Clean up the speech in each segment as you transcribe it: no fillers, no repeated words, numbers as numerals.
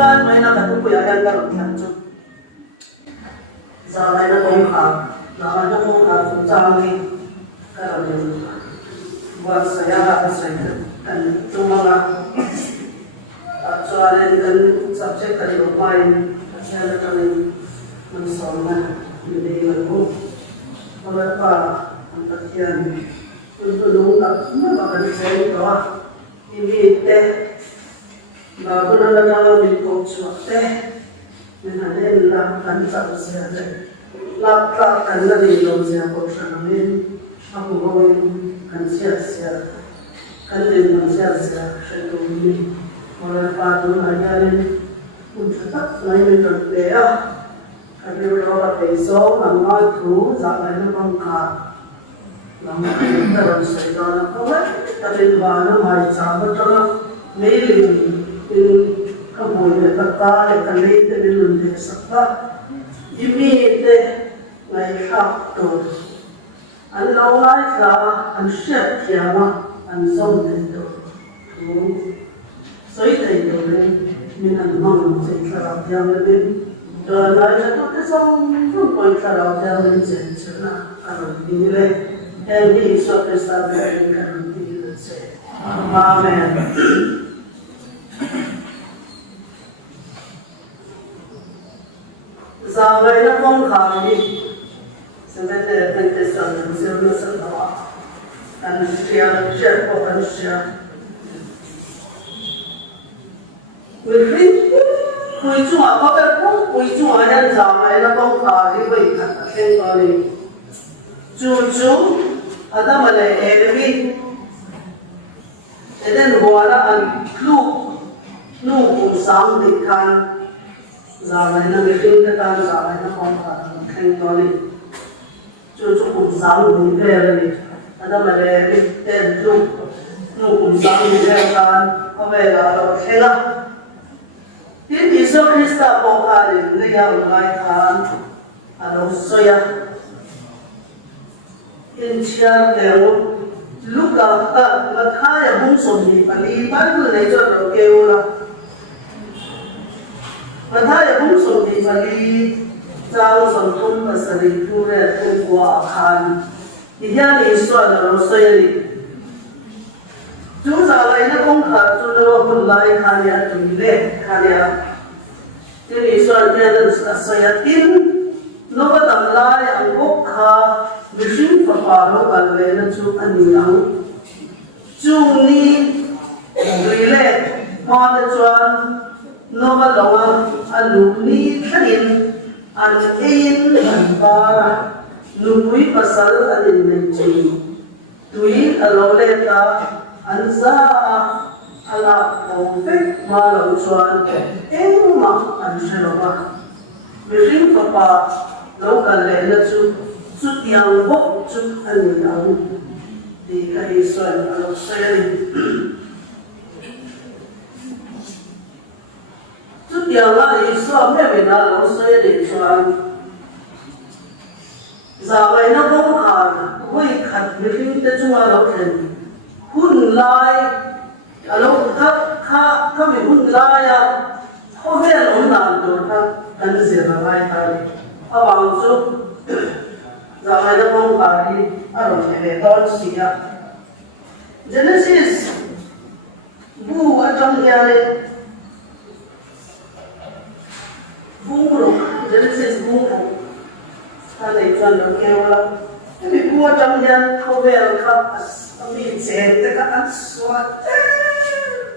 chuan mai na kan puya yan ka ron chu za mai na kong kha na ma kong kha chu chang ni ka ron wa sa ya ka sa kan chu ma ga chuan kan subject ka ro mai ya na kan man so na ni le ko ma pa an ta kian tulung ka ma ba kan sai ko ini te baru nanda nama mikro suate mengenai lakukan satu saja lakukan dari dosia korsanamin aku mau kan sia-sia kan dengan sia-sia saya ini oleh padu ajarin untuk tak naik menterlea karena berapa besok nama tu zaman bangka nama kita harus sedang apa tapi mana mai sahabat orang meli kamu kata yang itu dilunjuk sakta ini itu ngai hak tu anda ngai kah anda siap kiama anda somden tu so itu ni minat mang cakap yang lebih dan ada tu kesam pun cakap yang lebih jelas kalau ini le yang di suatu sahaja yang ini se amen. Sampai na kong kami, sebenarnya pentesan sebelum semua, dan siapa kan siapa. Kui cuma kau berpun, kui cuma yang sampai na kong kami berikan kembali. Cucu ada mana elvi, dan bualan lu usang dikan. Zaman na meeting kita zaman na kontra kentoli cucu kumsang ni beri ada meleri terdu kumsang ni kan awela lo hela ini Yesus Kristus bokari dia ulai kan ada soya insyaallah temu luka mathaya bungsom ni pali Bible ni jo keula Mathaya bungsom di Bali, jauh sampai pasari pura tua akan. Ia ni suara rosaya ni. Jauh sahaja ini kongkar sudah mulai kaya tuile kaya. Ini suara dia dan saya tin, nopo tamlai angkokha bising paparo kalwena cu aniang. Juni tuile mana cuan. Nova lawan alumni kanin anain antara nubui pasal anin menci tui aloleta anza ala konfek malam cuan emma anseloma bering papa lokal lena cu tiang bok cu anin di kaisuan alok seri yang lain suami bina losai di cuan, zaman na bongkar, koi kat meeting te cuma loken, hun lai, kalau kami hun lai ya, kau belum nanti kan siapa lai tadi, awang tu, zaman na bongkar ni, aron ni tahun siapa, Genesis, bu ajang yang bungro, Genesis bungro. Tadi tuan dah kewala. Tapi buat jangan kau belkap, kami cete kan suat.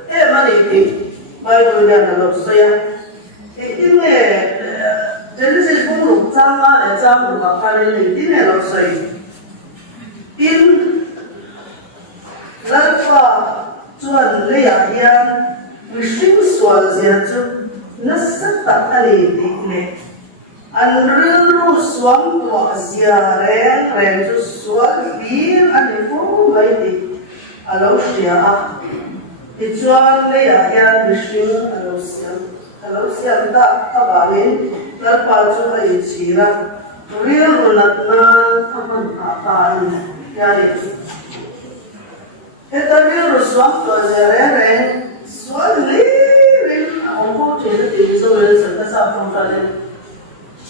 Mana ini? Baru dia nak saya. Ini Genesis bungro, sama bakal ini nak saya. In lepas tuan lihat yang mesti suat saja. Nasa takali dikne, anrilu suam tua siareng renju suam bir anifu baiti, alau siapa, dijual leyayan bising alau siapa tak kabarin, terpacu ayi cira, real ulatna apa jadi, kita real suam tua siareng suam lirin, aku trên thì số người sẽ có sao không ra đây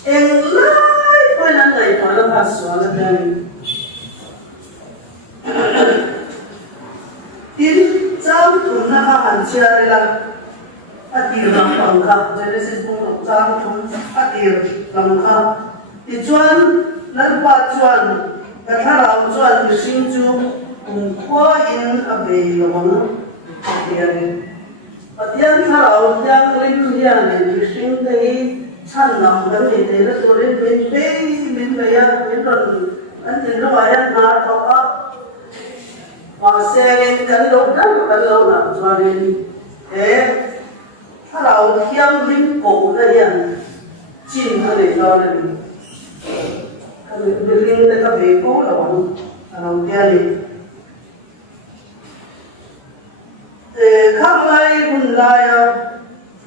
em lại quay lại này còn là phát xóa là đây tin trang thùng na hành chia đây là atir lang pang ka Genesis pung trang thùng atir lang ka thì chuan lần ba chuan cái thằng nào chuan thì sinh chu cùng qua in ở về lòng tiền tiền thằng nào đang linh hiền thì sinh cái chăn nằm cái gì thế là tôi lên bên bây giờ bên rồi anh nhìn nó vậy anh nói cho mà xe lên cái lâu nằm cho nên thế thằng nào khiêm linh cổ cái hiền chim cái để cho nên cái linh cái về cổ là bằng thằng kia đi khác lại cũng lại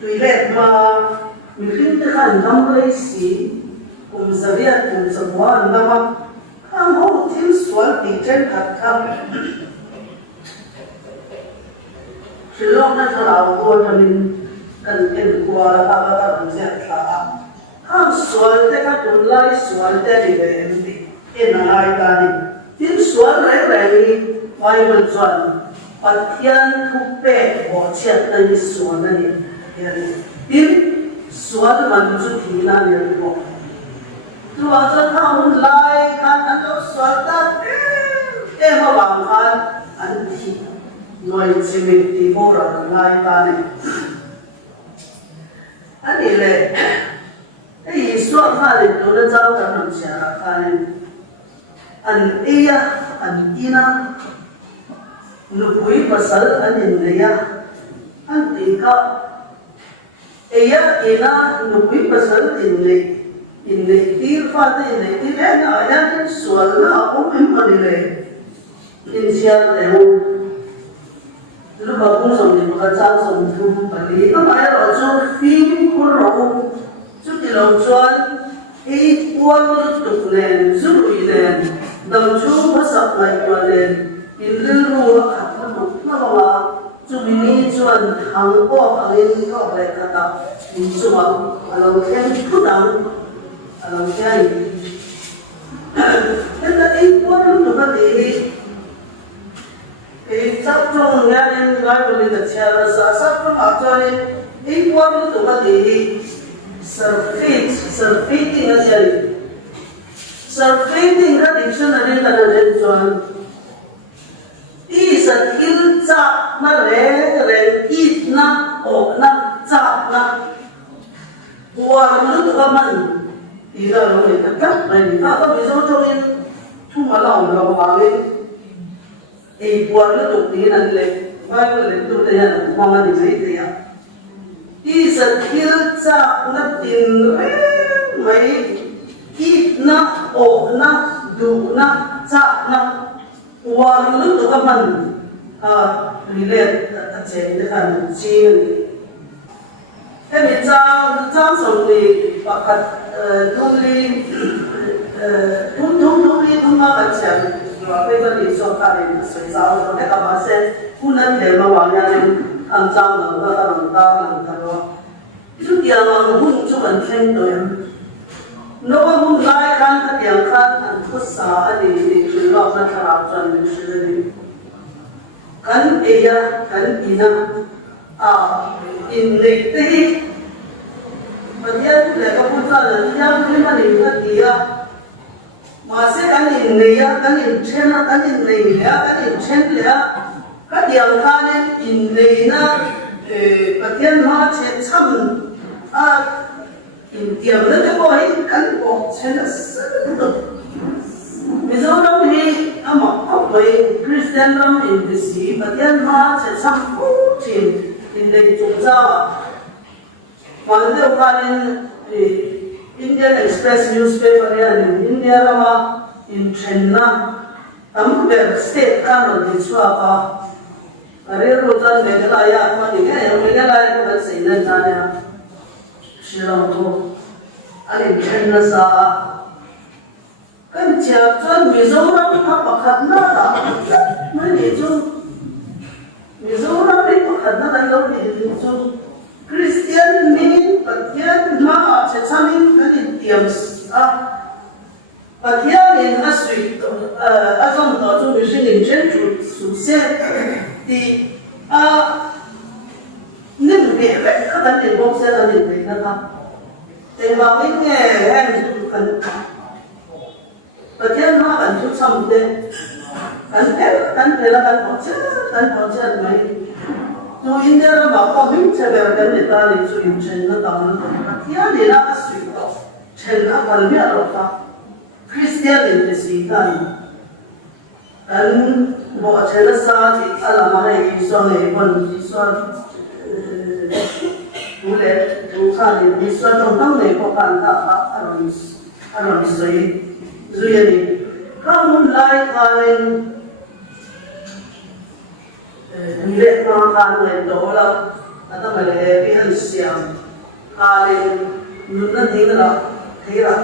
tùy lệ mà mình linh cái khăn năm mươi xí cùng giờ biết cùng giờ qua năm mà không có thêm số thì trên thật không chỉ lo nó cho nào qua cho nên cần em qua ta cũng sẽ trả không số thì các chúng lại số thì đi về em đi em là ai ta đi thêm số lại đi vài phần chuẩn phát hiện thu bệ bỏ chết tới số này thêm số mình chút thì là nhiều bỏ tu aja kamu lai kan atau suatu tema bangkan anti noi cementi orang lai tani ani le suatu hari tu le jauh kan manusia kan an iya an ina nubui pasal an India an tika iya ina nubui pasal India ini tirfat ini tidak ada soal apa memang ini insial lewu dulu bagus sampai bekerja sampai balik apa ya orang film kurang jadi orang buat dokumen zuluilen dan juga masak lagi ini lu kata apa cuma ini cuma hangko angin kau berkata cuma kalau yang kurang alam kiai, kita impor tu kan ini, sabtu yang ngai boleh tercaya, sabtu macam ni impor tu kan ini, surfeiting aja ni, surfeiting kan dictionary kan ada tuan, ini skill cak na it na na cak na, buat tu kan thì giờ nó phải cắt này thì ta có ví dụ cho nên chung mà lòng vào lên thì buồn nó tục tí là lên vai cái lên tụi này là mong là gì thế à đi giật kia ra nó tiền mấy ít na ổ na đủ na cha na buồn nó tục cái mình thì lên chế cái phần chi cái mình trang xong thì bạc thung li thung ma cái chuyện rồi bây giờ đi cho ta đi soi giáo rồi cái mà sẽ cũng nên để mà vào nhà nên ăn trang làm ta rồi chút kia mà cũng chút anh khen rồi nó cũng lại khăn cái tiếng khăn anh thức sa đi chỉ lo cái thằng chân mình xử lý kan ina in lịch tí mà nhân để có phương pháp là nhân cái mà định cái gì mà sẽ cái nhìn này cái nhìn trên cái nhìn này cái nhìn trên là cái điều khác nên nhìn này na cái thiên hóa sẽ chăm nhìn tiềm nó cái coi cái bộ trên là rất được ví dụ đó thì mà học về Christian lắm thì cái gì mà thiên hóa sẽ chăm cố trình nhìn này chúng ta One day, one in Indian Express newspaper in India, in China, the state kind of this work. A railroad and Megalaya, money, Megalaya, let's say, Nana, Shirango, and in China, can Japan, Mizoram, Papa Katnada, many Mizoram, people had not allowed it. Christian mean Pathian ma che chamin kan tiam Pathian in asui azom to chu bi shin in chen chu su se ti nim be ve ka kan in bom se la ni be na ka te ma min nge han chu kan Pathian ma kan chu sam de kan la kan ho che mai tu in der ma pa min che be kan ni ta ni chu in chen na ta na Pathian ni na asui to chen na kal mi ro ta Christian in the time, and what Chelasa, the Alamai, son a one, son, who let to Kali, his son of Name of Aram say, really, come like Kali, let Mahan and Dola, Adamale, and Siam, Kali, Nuna Hira, Hira,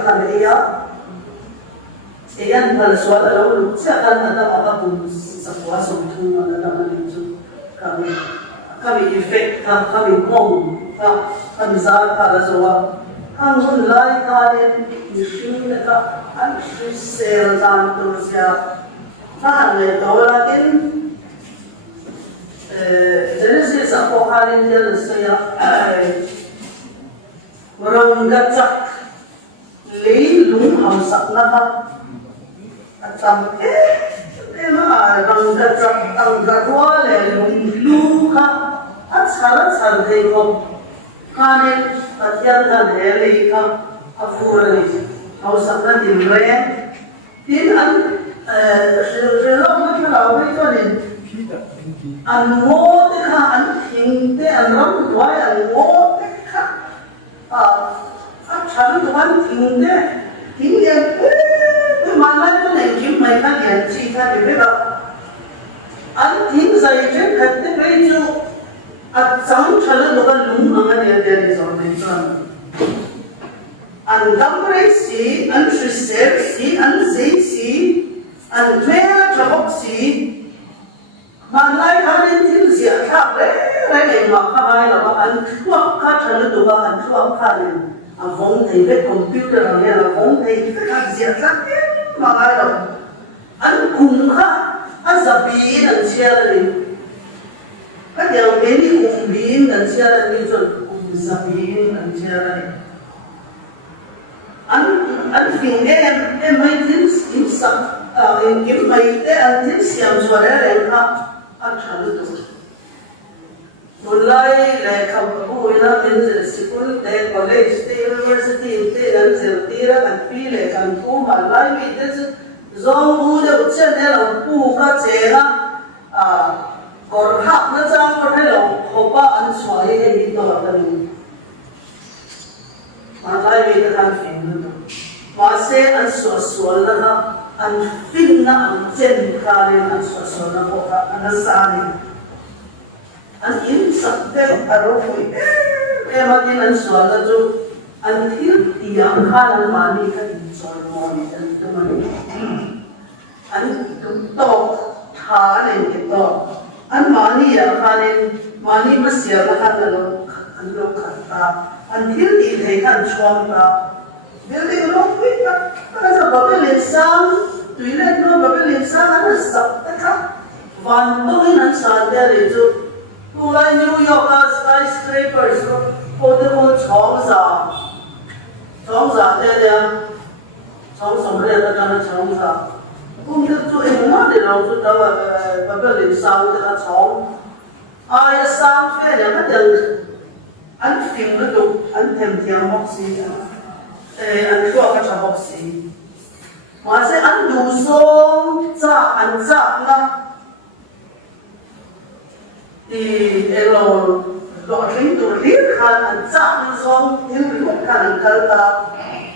Iyan pala suwat alam siya kan ada apa pun sebuah sumber ada dalam itu kami efek kami mong kami zar pada suwat kami mulai kalian isu mereka isu sel dan terus ya kami dolakin jadi saya sapok kalian jadi saya orang gacak lelung hamsak nak Atam ema bangga cap tangga kuale luka at sarat sarde ko kane atyan kan hele ka afura ni ausakna dimre tin an relo ma lawe ko ni an mo te kha an thingte an ram twai an mo te kha a charu duan thingte thingyan Malai tu nak kim mai kan yang cita di bawah. Anting saya je kata baju, asam chala dokan lung angan dia di sana. Andam resi, an shisir si, an zay si, an mea chabok si. Malai kan anting siapa kabe, rela makamai lama an tuak kat chala dokan an tuak kanin. Avong tebe komputer angin, avong tebe kat siapa Makanya, an kumka, an sabihin ang siya rin. Kaya many kumbihin ang siya rin, sabihin ang siya rin. An fingem, may tips imsak, may tips siyang swara rin ka, at haluto. Mulai lekha buhay natin sa school, college, university, ang sirtira, ang pili, ang tumalay, may ito zong buhay utsan nilang buka tsena, korhap na tsang nilang kopa ang swaya dito at ano. Malay may ito ang fin na. Mase ang swaswal na ka, ang fin na ang tsen ka rin ang swaswal na ko ka, ang nasanin. An in sakter arofoy matin an swala jo an thil tiyang khalan mani ka insol mo ni an tumani an to thanen ke to an mani ya khanen mani masya la khanalo an lo khata an thil ti thei khan chwang ta building ro pit ta sa babel sang tuile no babel sang an sak ta ka van to in an sa de jo Mulai New York skyscrapers, kode mo chongsa dia, chongsa mereka jangan chongsa. Kemudian tu mana dia orang tu tahu babel sang dia chong, ayah sang fe dia kan dia an film tu an temtiang moksi, an tua macam moksi. Masih an dusong an na. Thì elo lo linh tu liệt khan chạm song những cái khan kalta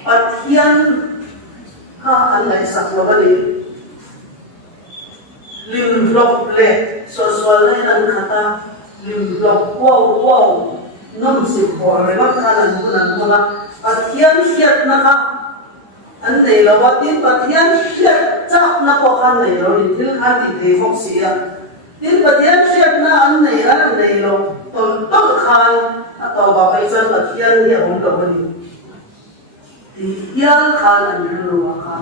Pathian ha an lại sắc lo bali lim lok le so le an khata lim lok wow nom si por le mak khan an mula Pathian siat na ka an nei lo watin Pathian siat chap na ko khan nei lo ni thil khan ti thei fok sia Din Pathian siat na an nei lo ton ton khan tàu bà bây giờ là thiên địa không đâu đi thì yên khá là nhiều lúa khá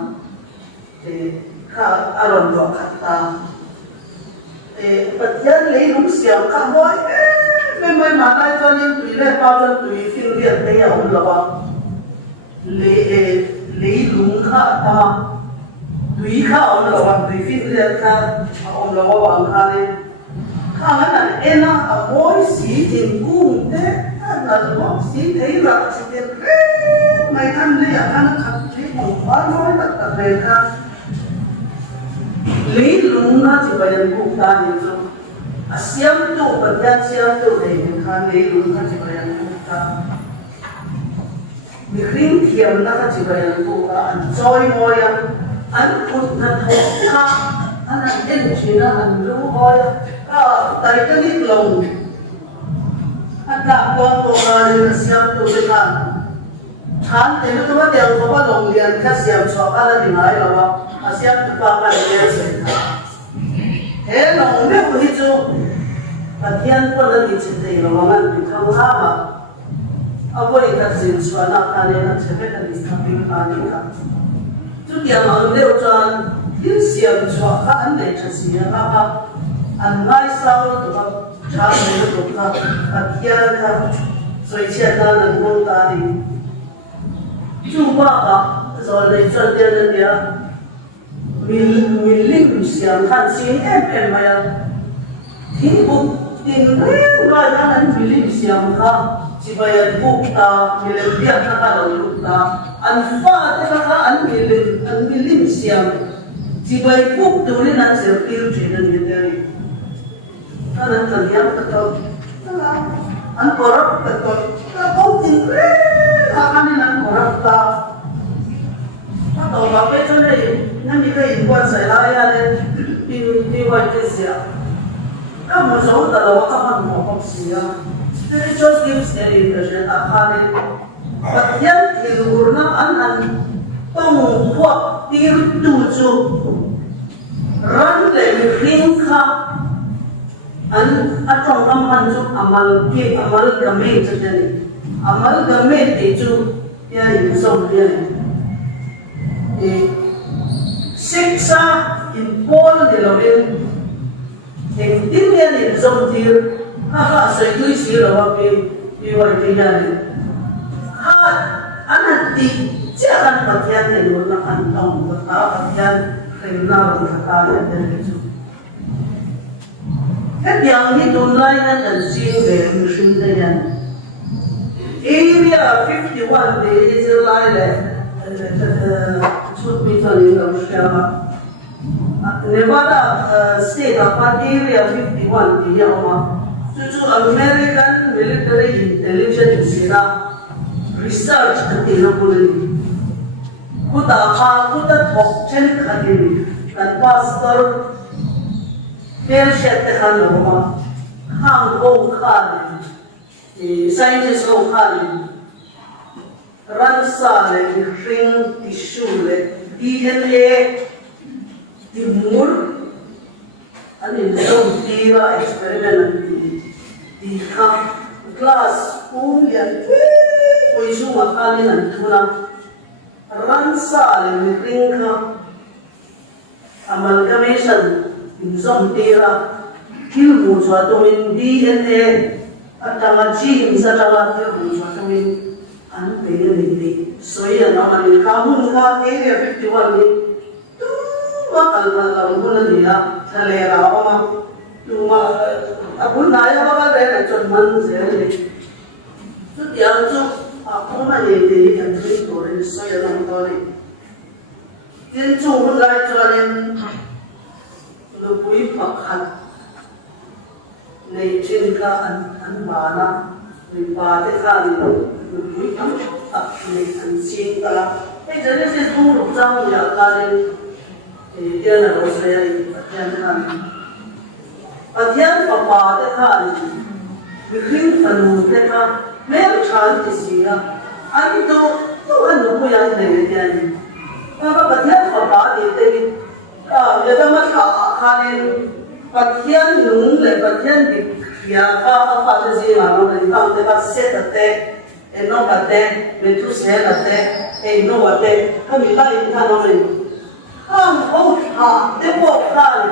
thì khá aron lúa khá ta thì bật thiên lấy đúng xiêm khá mỗi bên bên mà đây cho nên tùy lên bao giờ tùy phiên điện đây là không lúa lấy đúng khá ta tùy khá ông lúa tùy phiên điện khá ông lúa bằng khá đi khá là em á mỗi xí tìm cung thế là mỗi xí thấy là chỉ tiền mày ăn đi ăn thật chỉ một quá nói tất cả về ta lý luận nó chỉ phải làm cụ ta như vậy xiêm tu bật ra xiêm tu để mình khăn lý luận nó chỉ phải làm cụ ta mình khinh thiềm nó chỉ phải làm cụ ta ăn trôi môi ăn cút nó thổ khá ăn đến chỉ nó ăn lú môi tại cái lít lồng anh đã quan tổ ra nên xiêm tu để ăn hắn thì lúc đó đều có bắt đồng liền các xiêm cho các là điểm ấy là xiêm tu ba cái liền xảy ra thế là không biết của đi chú và thiên quân là đi trên đây là mà mình không ha mà ở đây các diễn xuất nào ta nên là sẽ biết là đi tham gia cái này cả chú điểm mà nếu cho thiên xiêm cho các anh để cho xiêm ha anh ngay sau đó tụi con cha mẹ tụi con và thiên ha rồi chuyện ta là không ta đi chú ba cả rồi lấy cho tiền lên kia mình linh xiêm khăn xin em mà thì cũng tin nói rằng anh mình linh xiêm khá chỉ bây giờ buộc ta mình làm việc nó cả đầu lúc ta anh pha thế nó anh mình linh xiêm chỉ bây giờ buộc tôi nên anh sẽ kêu chuyện như thế này anh cần nhắm tất cả anh corrupt tất cả anh không tin anh nên anh corrupt ta tàu bà bây giờ này nên bị cái hình quan xảy ra nên đi quay cái gì à các một số tờ đó các bạn một học gì à thế cho kiếm sẽ đi cái chuyện ta khai đi bất nhất thì rồi nó ăn tông hoặc tiêu tu chu rắn để mình khinh khá anh trong năm anh chu amal game cho nên amal game thì chu ya hình dung thế này siksa in Paul de Lovin in Indian in Zomtir ha sai tu si rawa pe wa tiyan ha anati jangan bagian yang gunakan tong betapa bagian kriminal kata yang terjadi kan yang itu lain dan sini bermusuhan area 51 di Israel should be telling Nevada state of area 51 di Yama to American military intelligence research ketika boleh kuda thok chen khadiri dan pastor bel shet khan loma hang ho khan scientist ho khan ransa le ring tissue le DNA timur ani zong tira experiment di class ulian Oisu makali nantuna ransa le ring amalgamation zong tira kilmu suatu DNA atanga gene satanga kilmu suatu an pele so ya na man kamun ka area 51 ni tu bakal kalbun dia thalera oma tu ma apun naya bakal re chon man se ni tu dia tu apun ma ye de kan tri to re so ya na to ni tin chu mun lai cho nên lu pui pakhat nei chin ka an ba na ri ba te kha ni lui thắng tập này thành xin ta bây giờ nó sẽ thu được trong nhà ta lên thì kia là đồ xe thiên thần và thiên phật bà thế thần vì khinh thần thế thần mấy chán thì gì à anh tôi anh cũng không nhận này tiền và thiên phật bà thì người ta mất cả khá lên Pathian nung le pathian di ya ka pa te si ma no ni ta te ka se ta te eno ka te me tu se la te eno wa te ka mi ta in ta no ni ang o ha te po ka ni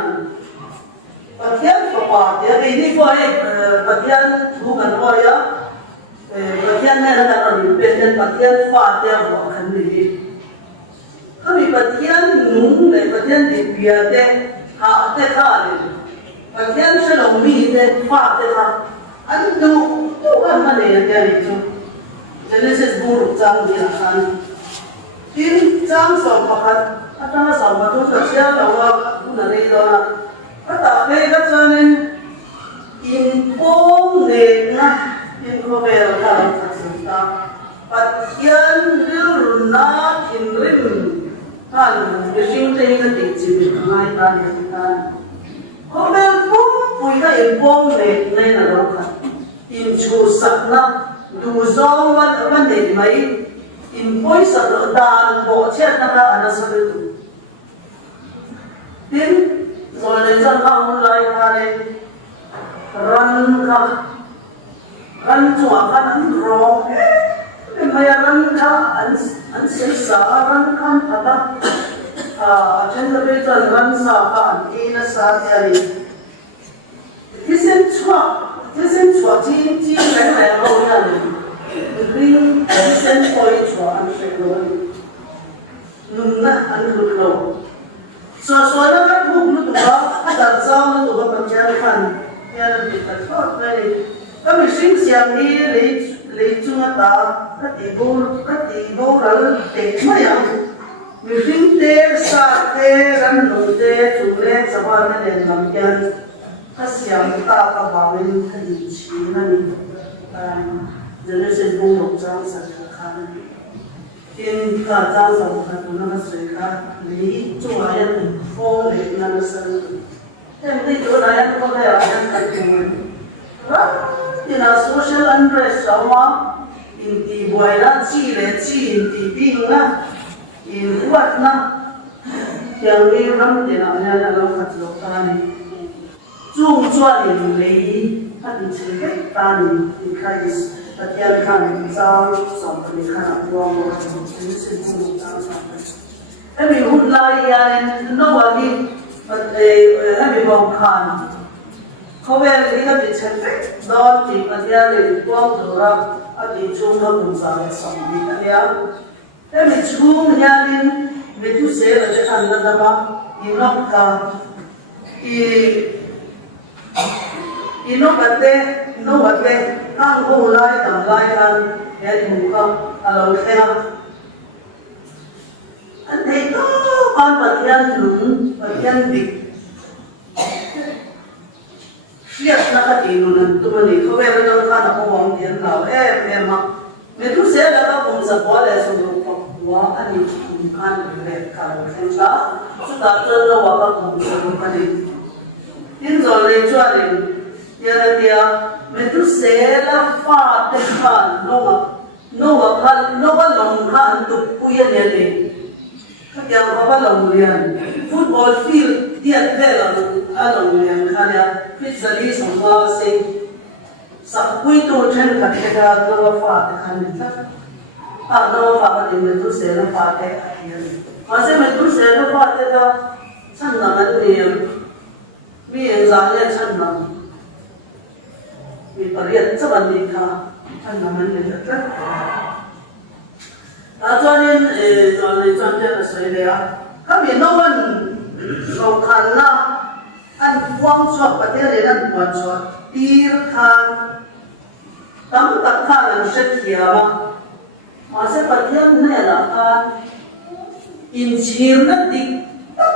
pathian ko pa te ni ko e pathian thu kan ko ya pathian ne na ka ni pathian fa te wa kan ni ka mi pathian nung le pathian di ya te ha te ka ni Pathian sẽ lòng mi thế phạt thế ha anh đâu ăn mà để cái này chứ Genesis 4 章里看tin章上发看啊当然上嘛都是写了啊不能那个啦啊打开个这呢 in 光年啊 in 个为了他才知道 Pathian lưu na in rim han cái sinh thế cái địa chỉ ngay ta hiện ta có bên phúc vui cái in bom này này là đâu cả in chu sạch na đủ do vấn đề mấy in bôi sạch ở đàn bộ chết na ra anh sẽ được tin rồi lấy ra lao lại hai run chua kan anh rong cái mấy run ka anh sẽ xả run kan thata trên cái bên trên run xả ka anh in xả thì cái sen chua chi lại lâu nha green sen koi chua anh sẽ lâu nung na anh được lâu so đó các bụng nó tụi nó đặt sao nó tụi nó bằng chân phần nhà nó bị tật thoát đây các mình sinh sản đi lấy chung ta các tỷ bố rồi để mấy à mình sinh tê sa tê rắn nụ tê chủ lệ sao mà nó để làm chân các sản ta các bảo mình cái gì chỉ là mình giờ nó sẽ buông một trang sản xuất khăn in cả trang sản xuất của nó sẽ khác lý chung là những phong để nó sản em đi chỗ này em có thể ở trong cái chuyện thì là social unrest sao mà in thì buổi là chi lệ chi in thì pin na in quạt na yang đi lắm thì là nhà là phát lộ ta này chung cho in lý phát triển sự kết ta này in khai tất nhiên khăn sao sống thì khăn qua một sự sinh hoạt sao em bị hút lại nên nó vào đi em bị vòng khănเขาเวลาที่เขาจะเช็คดอทที่ปัญญาเลยกว้างตัวเราอดีตช่วงเขาดูสารสมบูรณ์เนี่ยแต่ไม่ช่วงนี้ไม่ทุเสียเลยอันนั้นนะอีนกกาอีนกบัดเต้ข้างหูไล่ต่ำไล่กันเห็นหูเขาเราแค่อันนี้ก็การปัญญาหนุนปัญญาดิเรียกนักตีนุนันตัวนี้เขาเวลาเราทานเขาบอกเดียนเรามาไม่ทุเสียแล้วก็ผมจะบอกเลยสมมติว่าอันนี้คุณพันเรียกการเช่นกันสุดท้ายเราว่าก็ผมจะบอกกันดียิ่งเราเลยช่วยเลยยังไงเดียวไม่ทุเสียแล้วฟาดเต็มขันโน้ว่าลงขันตุกปุยเนี่ยเลยถ้าอย่างว่าลงเรียนฟุตบอลฟิลด์เดียดเวลาลงเรียนค่ะเนี่ยฟิสิกส์สมมาเซ็งสักคุยตัวเช่นกันที่เราโน้ว่าฟาดขันนี่สักโน้ว่าฟาดกันไม่ทุเสียแล้วฟาดได้ยังมาเสียไม่ทุเสียแล้วฟาดได้ก็ฉันนั่งเรียนมีเอกสารเนี่ยฉันนั่งมีปริญญาจะวันนี้ค่ะฉันนั่งเรียนจะตอนนี้ตอนเจ้าสวยเลยอ่ะเขามีน้องวันเราขันนะอันว่างชอบประเทศเลยนั่นวันชอบตีร์ขันตั้งแต่ขันเสร็จเดียวมาเสร็จประเทศเนี่ยละกันอินชีร์นั่นดิตั้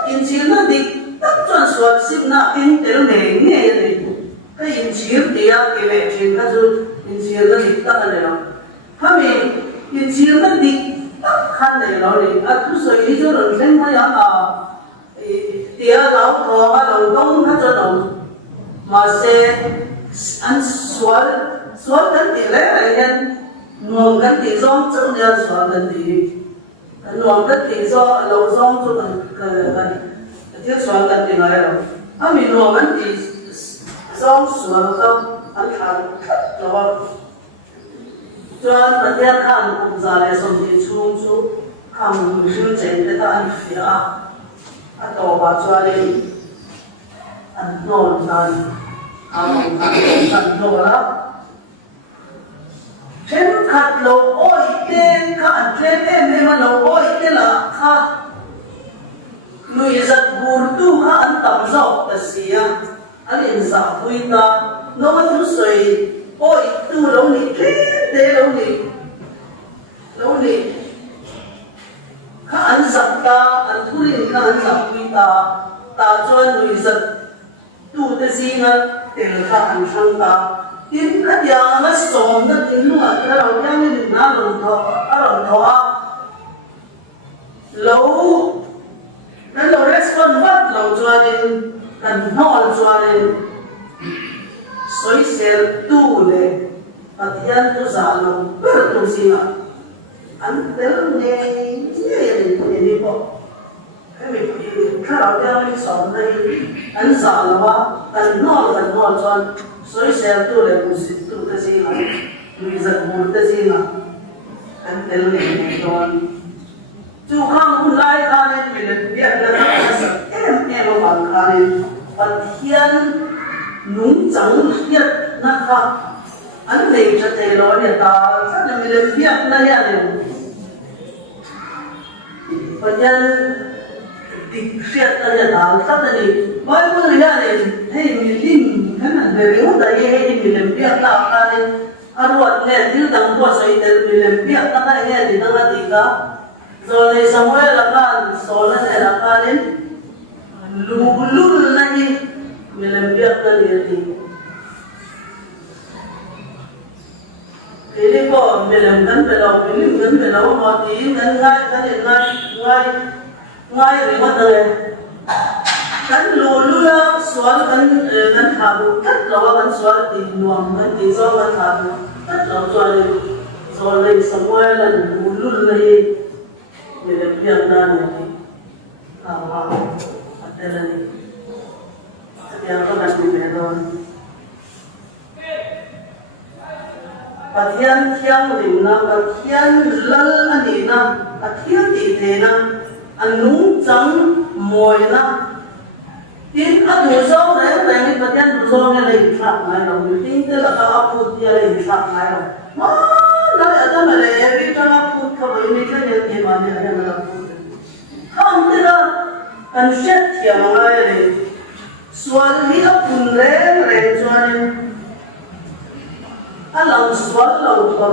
งจนสวดสิบนาทีเดี๋ยวเหนื่อยเนี่ยเลยก็อินชีร์เดียวเกี่ยวกับชีร์ก็คืออินชีร์นั่นดิตั้งอะไรเนาะเขามีอินชีร์นั่นดิขันเลยเราเลยทุกส่วนที่จะลงเส้นเขาอย่างเดี๋ยวเราพอมาลงต้องเขาจะลงมาเสียอันสวนกันตีเลยอะไรเนี่ยนวมกันตีซ้อมจังเนี่ยสวนกันตีนวมกันตีซ้อมเราซ้อมจังกันที่สวนกันตีอะไรเรา mình nuông anh thì xong sửa không anh thằng rồi cho anh bật đèn khăn cũng ra để xong thì chung chú không dùng chén để ta anh phía anh đồ bà cho anh nôn anh nôn đó thêm khát lâu ôi tên khát thêm em mà lâu ôi tên là khát người giật buồn tu khát anh tầm dọc ta xìa anh in giả vui ta nó thứ sợi ôi tu lâu nị thế lâu nị khát anh giật ta anh thu linh khát anh giật vui ta ta cho người giật tu ta gì ngã tiền khát anh sang ta tin các nhà nó sồn nó tin luôn à cái đầu nhang nên nó lồng thọ lâu cái lâu restaurant vắt lâu cho nên cần ngon cho nên soi xe tu lệ và thiên tu giả lâu rất là tu gì mà anh đến nghe đi bộ cái mình cái đầu nhang nên sồn đây anh giả lâu cần ngon cho soi xe tu lệ tu cái gì mà người dân muốn cái gì mà anh đến nghe rồi chú không muốn lại khai nên vì là biết là em bằng khai và thiên núng trắng biết nó khác anh này cho thầy nói là ta rất là mình biết nó hiện này và nhân tình siết nó là ta rất là gì với người hiện này thấy mình tin cái này về yếu tại vì mình biết là khai nên anh luật này thứ tăng qua xây thì mình biết nó cái này thì nó là gì cả rồi thì xong rồi là can số là sẽ là can đến lulu này mình làm việc là gì thì đi qua mình làm gần về đâu mà tí gần ngay thì mất rồi gần lulu là số gần thảo cắt lâu gần số thì nuông gần tí do gần thảo cắt lâu rồi xong rồi là lulu này mình làm việc là gì ada lagi yang kau nak belajar Patian tiang lina, patian lal anina, patian titena, anung chang moi na. Tin adu zau na ni patian du zau ni lei thak ngai lo, tin te la ka apu dia lei thak ngai lo. Ma la ada ma le bi ta apu ka bai ni ka ni ma ni ada ma apu. Kham te la an shet tiang ngai le. Sual hi apun le chuan alang sual lo ko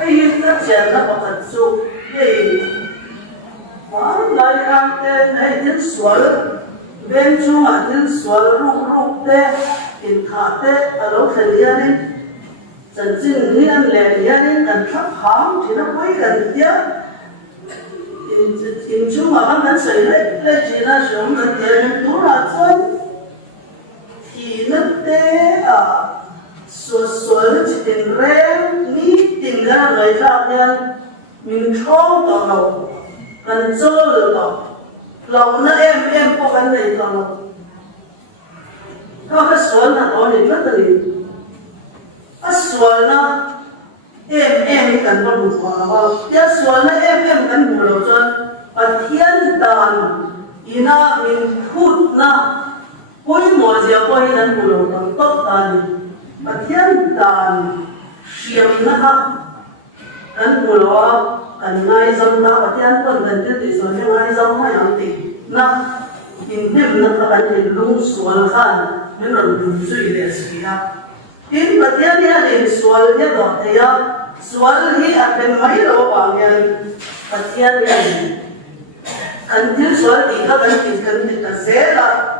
ai ta chen na ba chu ei ma lai kam te ai tin sual ben chu ma tin sual ru te in kha te alo khalia ni chan chin ni an le ya ni kan thap ham thi na koi kan tia in chu ma ban sai le chi na shom na tia ni tu ra chuan thì nó té sửa tình rèn ní tình ra lời ra nhân mình không tỏ lầu cần cho được tỏ lầu nó em có vấn đề tỏ lầu có cái sửa là có thì rất là nhiều cái sửa nó em cần có một quả vào cái sửa nó em cần một lầu cho và thiên đàn ina mình hút na mỗi mùa giờ quay đến mùa đầu tầm tốt tàn và thiên tàn xiêm nó ha đến mùa đó cần ngay dâm ta và thiên quân cần thiết thì rồi nhưng ngay dâm hay ăn thì na in thêm nó các bạn nhìn lung xuân khan nên là đúng suy để suy ha in và thiên nhà đến xuân nhất đó thì xuân hi ăn bên mấy đồ bằng nhân và thiên nhà cần thiết xuân thì các bạn chỉ cần thiết là dễ là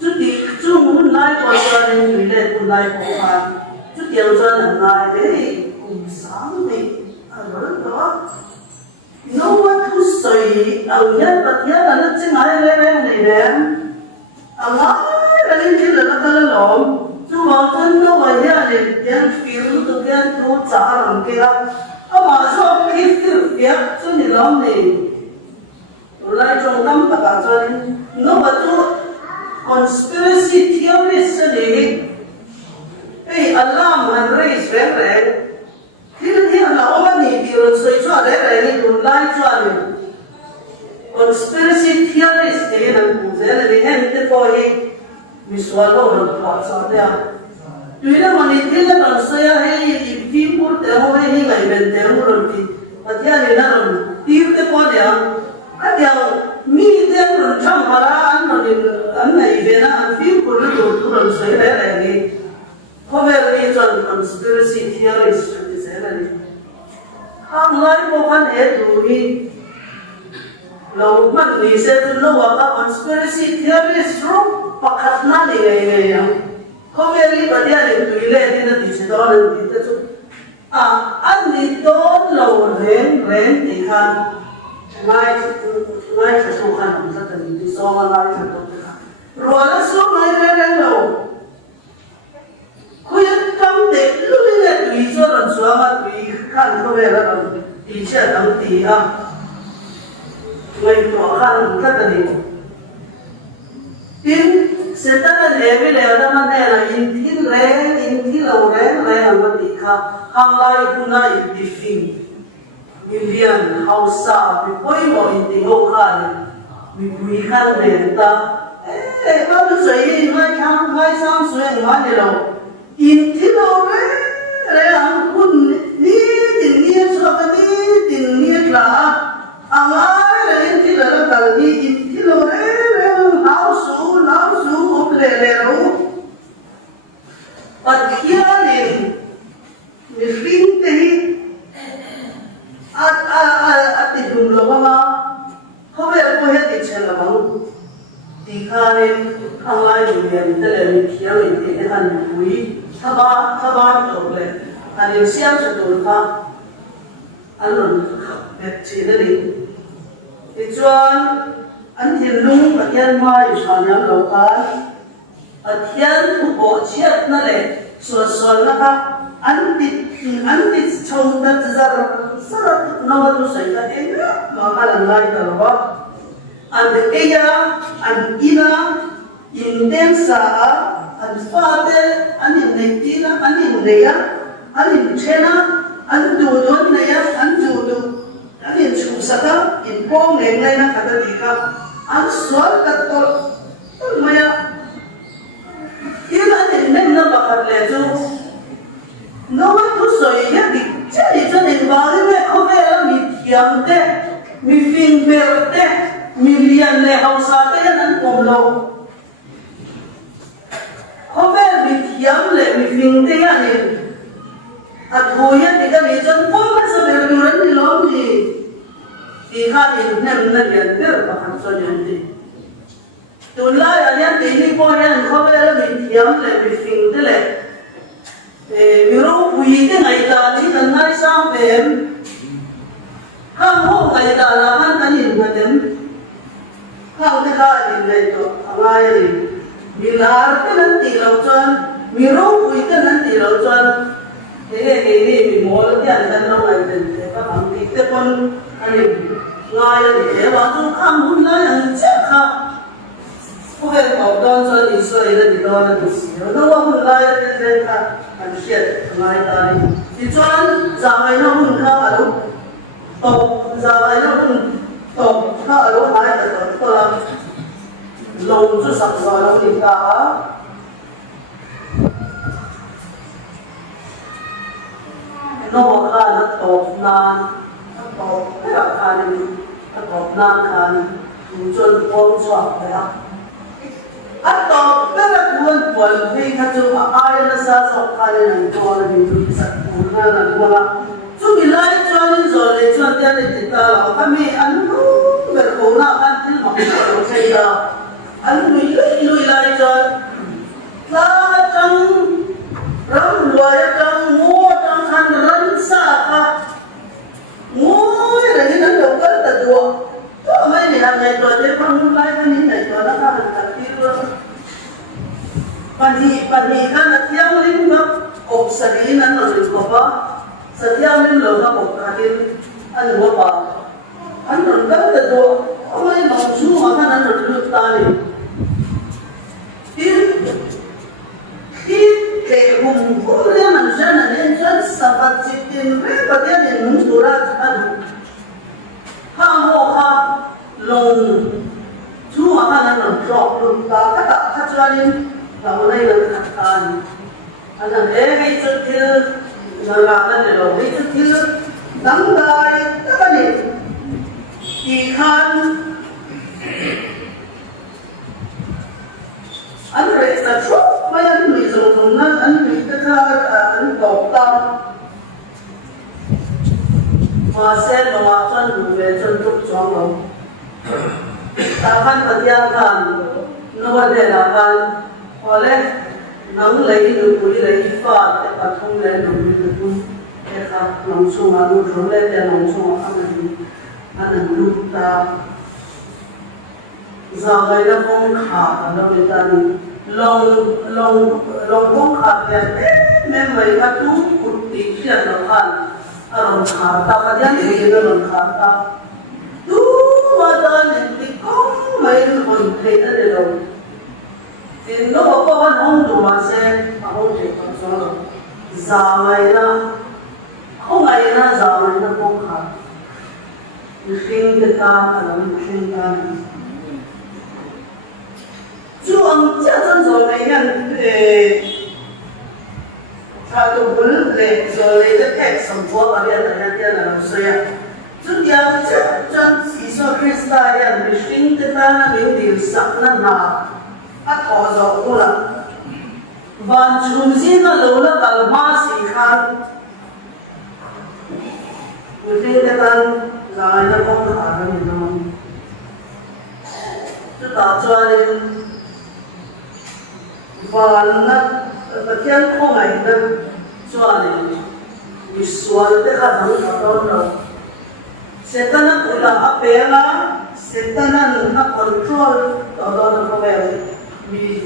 chút thì chú muốn lại qua cho nên người lên cùng lại cùng mà chút điều cho lần lại đấy cùng sáng thì ở đó nó quá thứ sợi ở nhất bậc nhất là nó chỉ nói lên này nè ở đó là lên chỉ là nó có lộn chú bảo chân nó vào nhà thì tiếng phiếu từ tiếng chú trả làm kia mà sao khi phiếu việc chú nhìn lắm thì lại cho cho nên nó mà chú conspiracy theorist cho nên cái alarm hành raise rèn rèn thì là ông anh đi rồi xoay cho rèn rèn đi đun lại cho nên conspiracy theorist thì là cũng dễ là đi hem cái coi vì số lượng là quá sao đấy tuy là mình thì là còn xoay hay phim của thế họ hay ngày bên thế họ rồi thì và thế này là rồi tiêu cái coi đấy cái điều mi thế rồi trong mà anh này về là anh phim của nó rồi xoay đấy này đi có vẻ như là conspiracy theorist thì sẽ là đi hàng ngày một phần hết rồi lâu mất đi sẽ từ lâu vào conspiracy theorist rồi bắt khát na đi ngay có vẻ như bây giờ thì tùy lệ thì nó chỉ đó là gì đó chứ anh đi tốt lâu rèn thì khăn ngay cái số khăn cũng rất là đi số mà lại là tốt rồi là số này rèn lâu khuyên trong để lúc này tùy cho lần số mà tùy khăn có vẻ là đi sẽ đóng tí người có khăn rất là nhiều tin sẽ tất là lẽ với lẽ đó mà này là in thi lâu rèn là một tí khác hàng lại cũng là in phim million house bị quay vào in tí hậu khăn bị quỳ khăn đèn ta có được giấy hai tháng hai sáng xuân mà đi đâu in thi lâu rèn hàng quân ní tình nghĩa cho cái ní tình nghĩa là ai là in thi là cần đi in thi lâu rèn háo số lệ rồi và kia nên mình tin thì thì đúng là mà không phải có hết thì chơi là bằng thì khai nên hàng lai mình nhận tới là mình kia mình thì cái hành quý thà ba rồi lên anh em xem cho tôi pha anh luôn đẹp chỉ là đi thì cho anh thiên lung và thiên mai cho nhau lâu cái thiên của bộ chiết nó lại sửa nó khác anh đi trông đất ra rất nó tu sửa cái đấy mà cái lần này là bao anh cái ya anh ina intensa anh pha thế anh nhìn này tina anh nhìn này á anh nhìn chena anh du đón này á anh du anh nhìn chụp sắc á nhìn bông này nó khá là gì cả anh xóa cái to maya 이거는 맨날 바깥에서 너무 두서이야 미쳐이 저는 마음에 커베라 미티한테 미핑베르테 밀리안네 하우사테는 봄로 커베 미티함레 미핑데 아니 아고야 네가 예전 봄에서 베르르는 일omni 이하니 냄는 연들 바깥서는데 Tulai anh đi đi qua anh không phải là mình thiam lại mình phình thế này, mình rau quỳ cái ngày ta đi lần này sang về em, hàng hôm ngày ta là hàng ta nhìn người em, hàng cái ta nhìn này cho hàng ai đi, mình là cái lần tỷ lâu chân, mình rau quỳ cái lần tỷ lâu chân, thế mình mua cái anh ta lâu ngày đến thế các bạn đi cái con anh ngay là để vào trong khám muốn lấy anh chết ha. Có thể bảo đơn cho đi xoay lên thì đó là được xíu nó có một lai lên cả anh hiện ngay tại thì cho anh giảm này nó không khá ở đâu tổng giảm này nó không tổng khá ở đâu hai là tổng có làm lồng cho sẵn rồi nó đi cả nó khá nó tổng nan nó tổng cái là khá đi nó tổng nan khá đi cho con chọn đấy atau perakuan pun mereka tu ayat nasihat sokan yang tuan itu bisa guna guna. Cumilai tuan dia kita kami anu berguna kan til maksud saya anu ilai tuan lah jang ram luar jang mu jang kan ransa ka mu lagi nak dokter terdua. Kau main ni hanya tuan dia pangulai kan ini tuan nak kan Pani kan tiang lim ba obsali nan lo ko ba sa tiang lim lo ka ko ka din an wo ba an non ka ta do ông ấy lòng chú mà cái này được ta đi khi để cùng phụ nữ mình sẽ là nên rất sắp đặt chỉ tiền với cái tiền để muốn thu ra ăn ham hồ ha lòng chú mà cái này lòng trọc được ta cái ta cái cho nên là hôm nay là thật ăn anh là để cái chút kia là làm nên là cái chút kia đắng đai tất cả những kỳ khăn anh phải là chút mấy anh người dùng nó anh bị cái anh đọc tâm mà xem mà chân đủ về chân trục choáng lắm ta khăn vật gia khăn nó vấn đề là khăn hoặc là nắng lấy được bụi lấy pha để bắt không lên được bụi để khăn nóng xuống mà lúc rồi lên để nóng xuống mà anh là lúc ta giờ đây nó không khá nó người ta lòng không khá thì nên mấy cái chú cụt tí chuyện nó khăn lòng khá ta cái gì thì nó lòng khá ta chú mà ta nên thì không mấyคนthấy nó để đâu thì nó có con ông chủ mà xem mà ông chỉ có số giờ này nó không ngày nó giờ này nó không khá sinh cái ta là sinh ta chú ông chắc chắn rồi mấy nhân ta tu bự lệ rồi lấy cái thẻ sống qua và bây giờ là làm sao ya chú giờ chắc chắn Jesus Christ ya bị sinh cái ta là những điều sắc nó nào à thọ rồi cũng là và chúng sinh nó lâu là bằng ma sĩ khăn người sinh cái ta rồi nó không khả năng nào chú ta cho nên và nó thiên không này nó cho nên vì số cái khả năng của nó rồi sẽ ta nó cũng là áp bé là sẽ ta nó control đó nó có vẻ vì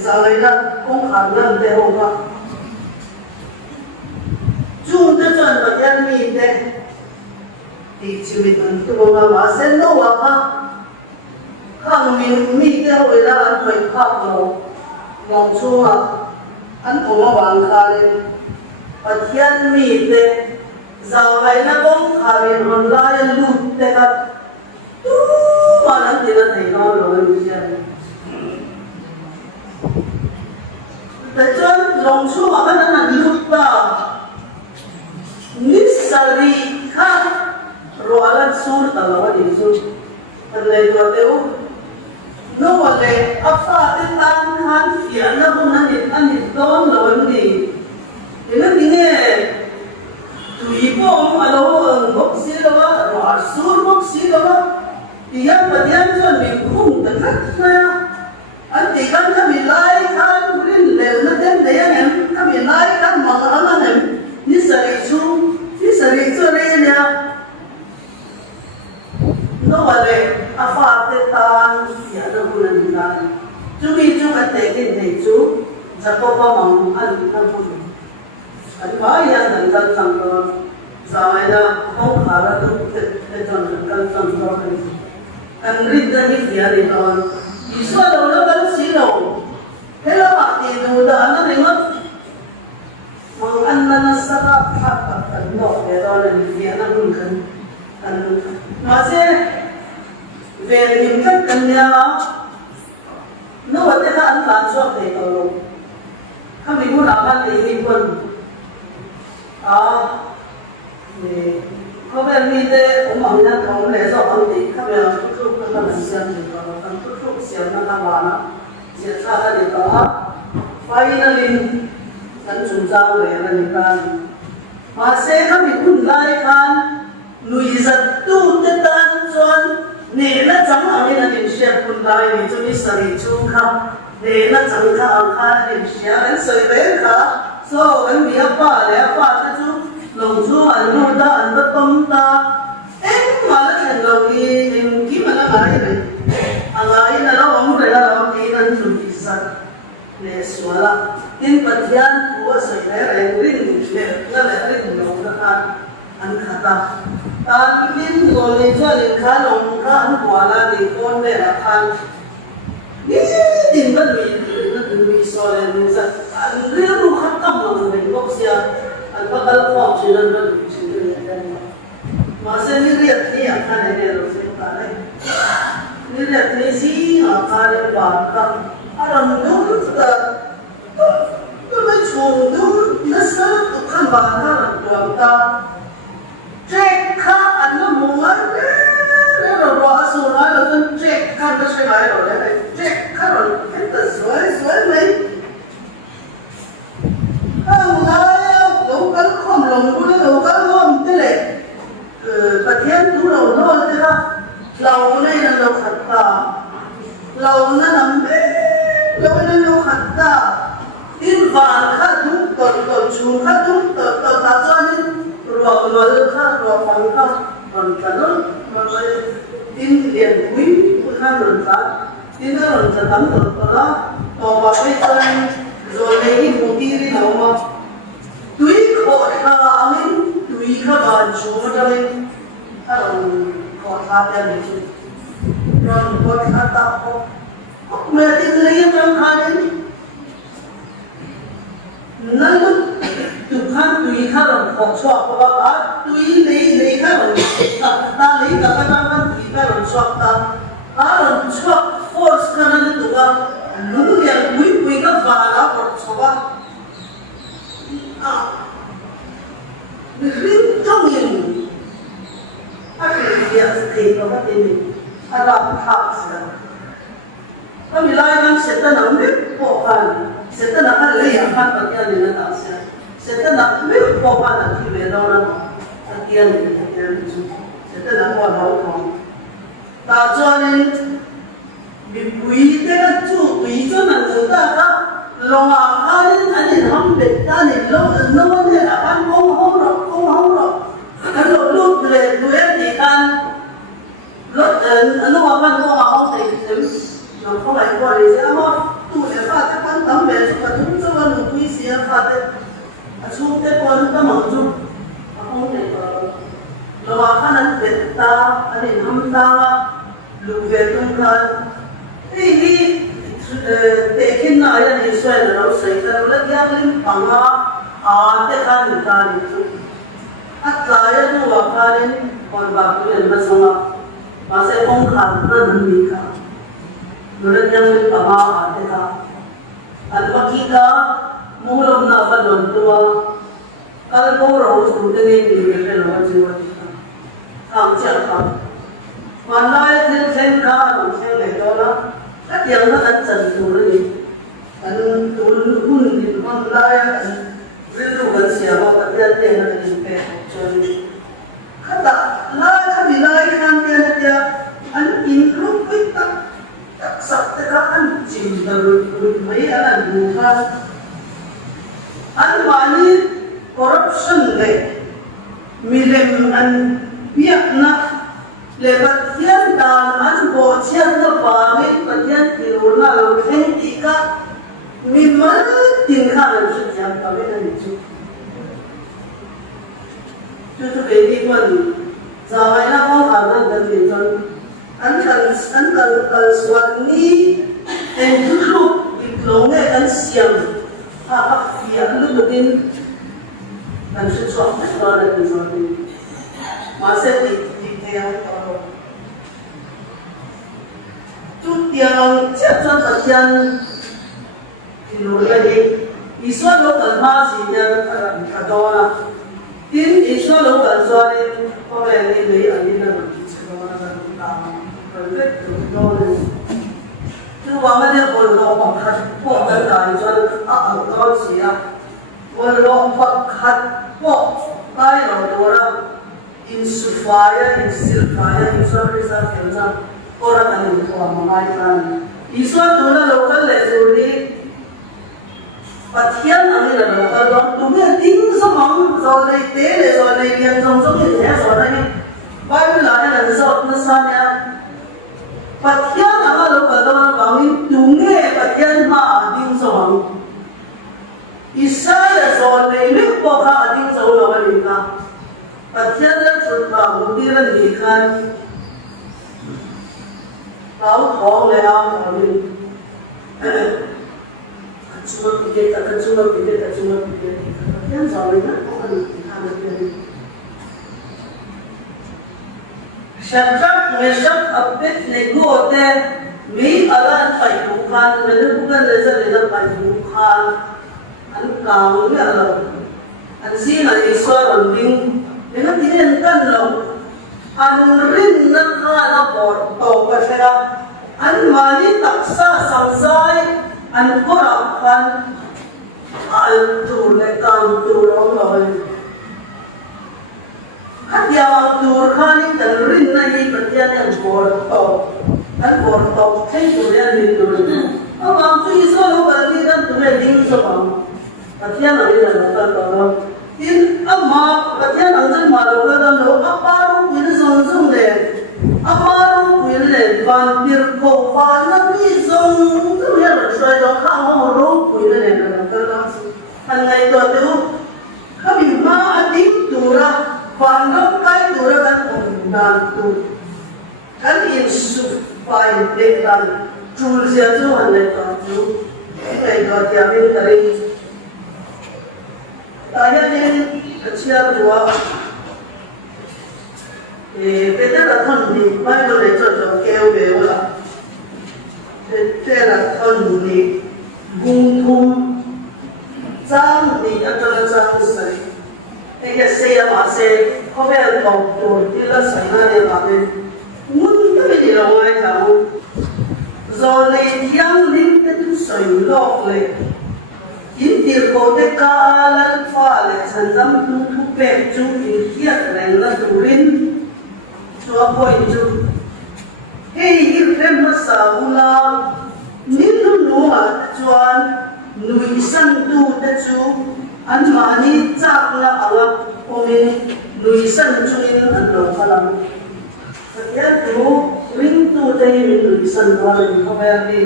giờ này là không khả năng để hỗ trợ chúng ta chọn vật nhân mình đây thì chỉ mình tu mà sẽ đâu à không mình để hồi là anh phải học rồi lòng chú à anh cũng mà bằng khá lên vật nhân mình đây giờ này nó không khả năng còn lại lụt để cả tu mà nó thì nó thấy nó rồi mình để cho lòng chú mà cái này là lụt ta nisari khác rồi là sur ta là gì sur anh này rồi đâu nó mà để áp phá đến tan han phiền nó không anh nhìn đón rồi gì thì nó đi nghe tùy bông mà đâu bốc xí đâu á rồi sur bốc xí đâu á thì anh bật anh cho mình không được hết nha anh thì kan kami lai kan rin leo na den de yan kami lai kan mga aman ni sari chu re ya no wale afa te tan ya do kunan dan chu bi chu ka te kin te chu za ko pa mang an na ko an ba ya dan dan sang ko sa mai na không khá là du te tan kan sang ko kan rin da ni ya ni ton Iswa đâu nó vẫn xí đầu thế là bạn thì dù đã nó thành mất mà ăn nó sắp phát tận độ để đó là việc nó không cần mà sẽ về những cách cần nhà nó vẫn sẽ ăn bán cho để tổ lục không bị mua làm ăn thì đi quân có vẻ như thế cũng mong nhận không lẽ rõ hơn thì các bạn cũng không cần xem thì có cần chút xem nó làm bạn sẽ ra là để đó finally dẫn chúng ta về là những cái mà sẽ không bị cuốn lại khan nuôi giật tu tế tan chuan nè nó chẳng hạn như là những xe cuốn lại vì cho đi xử lý chung không nè nó chẳng hạn khan những xe anh xử lý cả so anh bị áp cái chú lòng chú anh nuôi ta anh bất tâm ta em mà nó thành lòng thì kiếm mà nó lại này anh ấy là nó không phải là lòng thì nó chuẩn bị sẵn để xóa là tin bật gian của sự lẽ này riêng để nó lại riêng lòng nó anh khát ta การกินโดนในช่วงนี้ข้าลงข้าอันกว่าละในคนในละคันนี่ดินมันมีโซเลนสักอันเรื่องลูกขัดตั้มลงในพวกเสียอันก็กระพอบชื่อนั้นมันชื่อเรื่องนั้นมาเส้นนี้เรียกที่อาคารเนี่ยเราเส้นกันเลยนี่เรียกที่สี่อาคารเนี่ยบางครั้งอารมณ์ดูก็ไม่ชงดูนั่นสิทุกขันบางครั้งตัวตาเจ็คข้าอันนั้นมัวเนี่ยเราบอกสุนัขเราต้องเจ็คข้าก็ใช่ไหมเราเนี่ยเจ็คข้าเราเห็นแต่สวยไหมข้างในเราก็คอมลงดูแล้วเราก็ร่วมได้เลยประเทศทุเราโน่นเลยค่ะเราเนี่ยเราขัดตาเราเนี่ยนำเราเนี่ยเราขัดตาอินฟานขัดทุกตัวชูขัดทุกตัวตาจอนี่รวมมาเลยค่ะรวมฟังค่ะมันกันนู้นมันไปอินเดียนคุยข้างนั้นค่ะอินเดียนจะทำตัวละต่อมาไปจนโซนนี้มุตีรีเรามาตุยขอทามินตุยขบานชูมาจังถ้าเราขอทาเดียวนี้เราขอทาตาเขาเมื่อที่เรียนจังคันนั่นทุกขั้นตุยข้าเราขอชอบเพราะว่าตุยเลยข้าเราตาเลยกับข้าเราตุยข้าเราชอบตาเราชอบฟอร์สกันนั่นตัวลุงยังคุยกับฟ้าเราขอชอบริมจ้องยังอะไรที่จะเทปก็ได้อะไรทับเสียก็มีหลายครั้งเสร็จแล้วนั่งไม่พอกันเสร็จแล้วนั่งเลยอย่างนั้นก็ยังไม่ได้เสียเสร็จแล้วนั่งไม่พอกันที่เวลานั้นก็ยังไม่ได้จุดเสร็จแล้วนั่งว่าเราทำตาจวนนี้มีคุยแต่ละจุดคุยจนนั่งจุดละลงอาคารนี่อันนี้ทำเป็นการนี่ลงเนี่ยอาคารห้องเราแล้วลูกเลยดูแลดีกันรถอันนู้นอาคารห้องแต่เราเข้าไปก่อนเลยใช่ไหมตู้เนี่ยฟ้าจะปั้นทำแบบสุขทุกข์จะวันหนุ่มคุยเสียฟ้าแต่ช่วงแต่ก่อนก็มั่งจุห้องเนี่ยเราอาคารนั้นเป็นตาอันนี้ทำตาลูกเวทตรงกันที่แต่กินอะไรนี่ส่วนเราใส่แต่เราเลี้ยงลิ้นปังอ่ะแต่ข้าหนึ่งตานี่จุดอัตราอย่างนู้นว่าข้าเนี่ยคนบางคนมาส่งมาเสพงขาดนั่นมีค่ะเราเลี้ยงลิ้นปังอ่ะแต่ข้าอันว่ากี่ก้ามูลมันน่าบันตัวการพวกเราสุดที่นี่มีเป็นเราจริงว่าทางเจ้าค่ะวันไหนที่เส้นข้าของเส้นเหล็กตัวละถ้าเดี๋ยวนั้นจันทร์ตัวนี้อันตัวหุ่นดินมันได้เรื่องรูปกันเสียว่าแต่เดี๋ยวนั้นเป็นจนข้าแต่ไล่ข้าดีไล่ข้างเดียวอันอินรูปไปตักสักแต่ก็อันจริงแต่รูปไม่อันนั้นดูค่ะอันวันนี้ corruption เลยมีเรื่องอันเบียดนะเลยปัจจัยด้านอันโบเชียนกับฟามิปัจจัยที่รู้น่าเราเห็นดีก็มีมันทิ้งข้างเราสุดยังก็ไม่ได้จุดเป็นดีกว่านี้จะไม่น่าฟังอ่านนั่นกันดีจนอันกันส่วนนี้เองทุกลูกอีกลงเนี่ยกันเสียงถ้าพักเสียงลูกดินกันสุดชอบไม่ตอนนั้นส่วนนี้มาเสร็จดีเดียวจุดเดียวเชื่อจนตัดยันที่รู้เลยอีส่วนลูกกันมาสิเนี่ยกระโดดนะที่อีส่วนลูกกันส่วนนี้พอเรียนเลยอันนี้นะมันคิดกระโดดนะตามมันเล็กตัวโตเลยคือว่าไม่ได้คนเราบังคับพวกกันการจนต้องเสียคนเราบังคับพวกไปเราตัวเราinsufaya insilfaya insurisa kelna ora kan itu amai kan isu tuna lokal lesuri patian ani la lokal don tumhe ting samang zole tele zole yan jong jong ye zole ni bible la ya zo na sanya patian ama lokal don bangin tumhe patian ma ding samang isaya zole ni po ka ding zole wali ka patian vào một cái là gì khai báo thong lại ao ở mình cuma pikir tak cuma pikir yang soalnya apa ni ada ni syakak mesyak apet nego te mi alan pai bukan bukan rezat rezat pai bukan an kau ni alam an sina iswar anding dengan tidak kan lo an rin nak kana bor to pasera an mani taksa samsai an korapan al tur le kam tur ong loi dia tur khani tan rin na hi patian an bor to thei tur ya rin tur awang tu iso lo ba ni dan tu le ding so bang patian ani la ta to in amma patian ang jan ma lo ka dan lo aparu pin zong zong le aparu pin le van tir ko fa na mi zong tu ya lo sai do kha ho ro pin le na ka la an ngai to tu kami ma adik tura van ro kai tura kan om dan tu kan in su pai de dan tul sia tu an le to tu ngai to dia min tari ayah ni kecil dua beda datang di mana le cocok kau beula beda datang di gunung jam di antara jam seri ini saya masih kau beul tu tidak saya ni kami mungkin di rumah kamu zone yang lintah tu sayur le in tir ko te kalan fa le chanjam tu thu pe chu in hiat reng la turin chu a poi chu hei hi rem ma sa ula nin nu nu a chuan nui san tu te chu an ma ni chak la anga omin nui san chu in an lo khalam ya tu ring tu te nui san wa le ko ba ni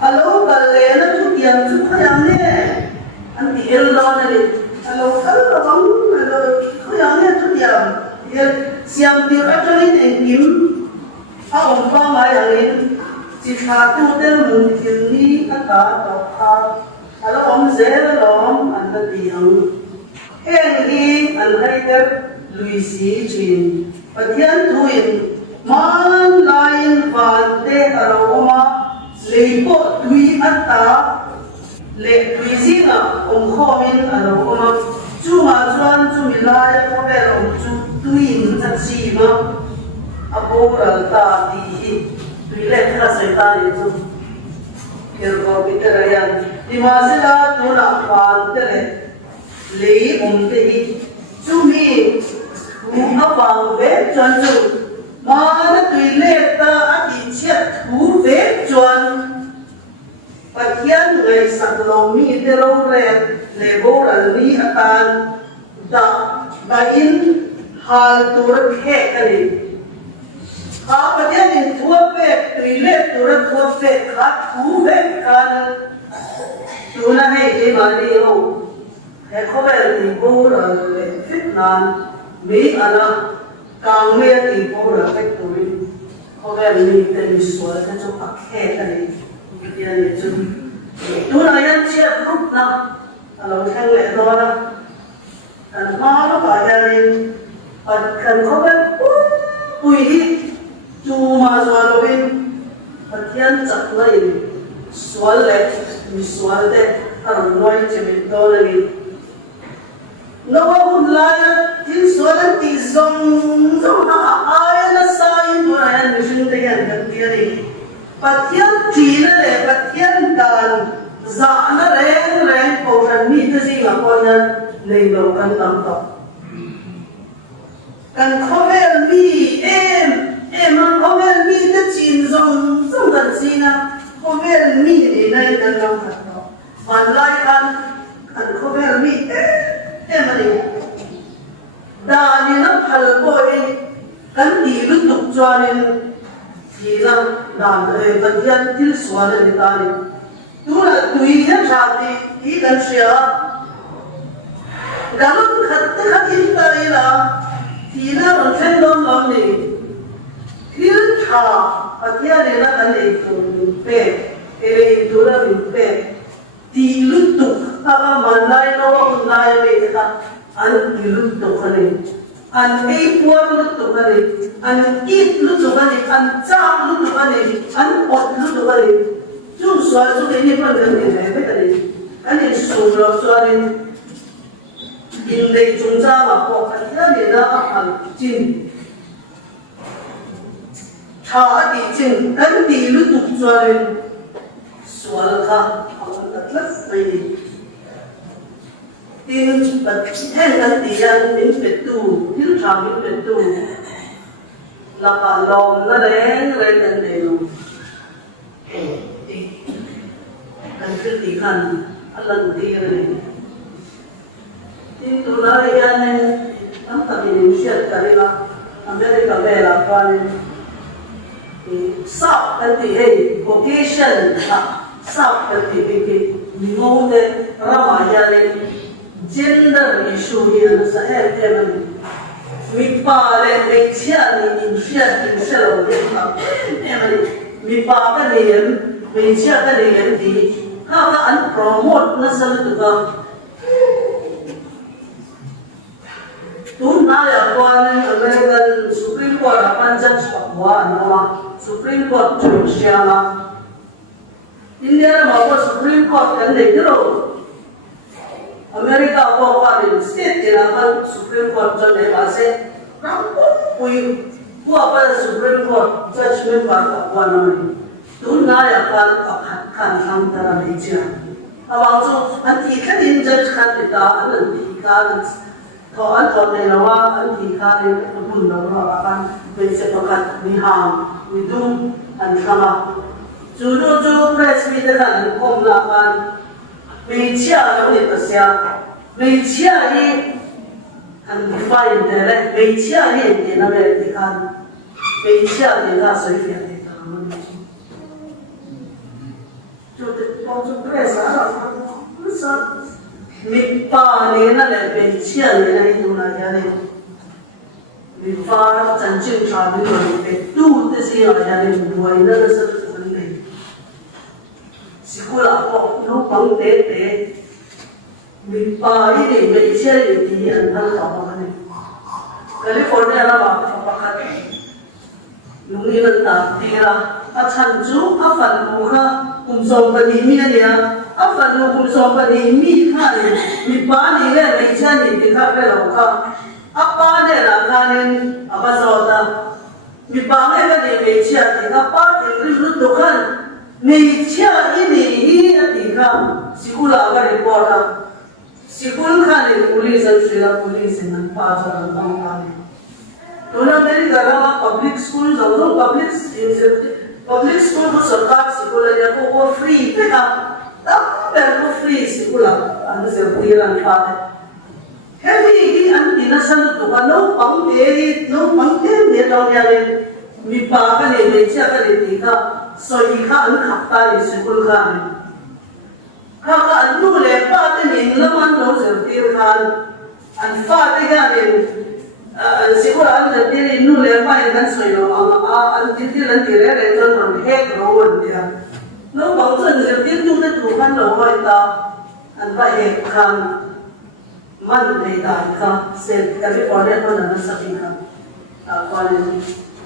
alo kalena tu tiang tu khayam ne anti eldon ne alo kal bang alo khayam ne tu tiang ye siam ti atani engkim a om pa mai angin chi tha tu te mun tin ni ata to kha alo om zel lom an ta tiang en hi an haider luisi chin pathian thuin man lain van te aroma leipo tui ata le tui zinga khomin alo oma chuma chuan chumilai ko be om chu tuin achi ma aporal ta ti hi tui le kha sai ta ni chu ker ko bitarayan dimasila tuna pan tele lei om te hi chumi awang ve chuan chu ma na tui le ta ati chet thu ve chuan pathian ngai sak lo mi te lo re le bor al ni atan da in hal tur khe kali ha pathian in thua pe tui le tur thua pe kha thu ve kan tu na hei je ma ni ho he kho be ni bor al le fit nan mi ana kang me ti bor al pe tui kho be ni te ni so ta chu a khe kali dia ni chu tu na yan chia group na alo thang le do na kan ma lo ba ya ni pat kan kho be pui hi tu ma zo lo bin pathian chak na in swal le mi swal de ar noi che mi do na ni no un la tin swal ti zong zong na ai na sai tu na yan mi shin de yan kan dia ni pathian china le pathian dan za na reng ko ran mi te ji ma ko na nei lo kan tam to kan khovel mi em an khovel mi te chin zong zong kan china khovel mi ni nei kan lo khat to man lai kan khovel mi em ani da ni na phal poi kan ti lu tuk chuanin thì rằng đàn người vật nhân til xóa lên người ta đi, tu là tùy hết ra thì ý cần sửa, cả lúc khát in tới là ทีน่ามันเช่นโดนลมนี่ที่ข่าวประเทศนี้นะกันเองตัวเป็ดเอเลตัวเราเป็ดที่ลุกตุกถ้ามันได้โน้ตได้ไม่ได้อันที่ลุกตุกกันเองอันไอ้พวกลุกตุกกันเองอันอีดลุกตุกกันเองอันจ้าลุกตุกกันเองอันอดลุกตุกกันเองจุดส่วนสุดนี้เป็นเรื่องนี้ไม่กันเองอันนี้สูงเราส่วนนี้อินเดียจุนจ้ามาพอกันที่นี่นะอันจริงชาดีจริงอันดีลุกตุกส่วนส่วนข้าเอาแต่ละไปที่แบบแห่งอันดีอันนี้เป็นตู้ที่ทำนี้เป็นตู้แล้วก็ลมนั่นเองเลยนั่นเองกันคือที่ขันอันนั้นดีเลยที่ตัวนั้นยันเนี่ยตั้งแต่มีนิสัยกันละอเมริกาเวลาวันสอบกันที่ให้ vocation อ่ะสอบกันที่ให้มีโมเดลเราหมายถึง gender issue เนี่ยนะสาเหตุมันมีป่าเลยไม่เชื่อนี่ไม่เชื่อที่เชื่อเราเนี่ยครับเนี่ยมันมีป่ากันเนี่ยไม่เชื่อกันเนี่ยดีถ้าว่าอันโปรโมทนั่นสรุปก็tuh na ya kuan American Supreme Court akan judge pakwa nawa Supreme Court Georgia na India na Supreme Court kan dekiro America ko kuan state na Supreme Court judge ne base rampo pui apa Supreme Court judgment pakwa nawa tuh na ya kuan kan sang tara meja awang so anti kan in judge kan kita anti kanพออันตอนในเราว่าอันที่ข้าเนี่ยบุญเราว่ากันเป็นเสพกันมีหางมีดุมอันข้าจู่เพรสมีแต่กันคมละกันไม่เชื่อเราเนี่ยตัวเสียไม่เชื่อที่อันที่ฝ่ายเดียร์ไม่เชื่อที่เดียร์นั่นเองที่กันไม่เชื่อที่ข้าสวยเพียงที่กันมันจู่พอเพรสอะไรมันสักมีป่าเนี่ยนั่นแหละเป็นเชื่อเลยนะที่ตรงนั้นเนี่ยมีฟ้าจันทร์ชาบิโนเป็นตู้ที่เสียอะไรเนี่ยด้วยนั่นก็สุดเลยสิกุลาพอน้องฟังเตะมีป่าที่ไม่เชื่ออยู่ที่อันนั้นต่อมาเนี่ยแคลิฟอร์เนียเราบอกประกาศลุงนี่มันตัดทีละอาชันจูอาฟันลูกค่ะคุณส่งไปที่มีเนี่ยอาฟันลูกคุณส่งไปที่มีค่ะเนี่ยมีป้านี่แหละไม่ใช่นี่ที่ข้าไปเราค่ะอาป้าเนี่ยราคาเนี่ยอาป้าสอดมีป้าเนี่ยก็เนี่ยไม่ใช่ที่ข้าป้าที่รู้ตัวกันไม่ใช่อีนี่ที่ข้าสิกุลาก็รีพอร์ตสิกุลค่ะเนี่ย police นั่น police นั่นป้าจะรับฟังกันतो ना मेरी घर में public school जाऊँ public school को सरकार स्कूल है वो फ्री पे का तब मेरे को फ्री स्कूल अंदर से पूरी रंगपात है भी अंत इनसन तो का नो पंक्ति ने तो यारे विपाक ने बेचा का ने देखा सोई का अन खपता ने स्कूल का ने का अन्नू ले पाते ने नमन नो से तीर खान अन फाते का ने Sekolah anda diri nu lepas yang saya anda diri nanti leh jangan berhek rawan dia. Nu bangsa diri tu tu Tuhan rawan kita anda hek kan man dah kan set kali orang pun anda sakit kan. Kalau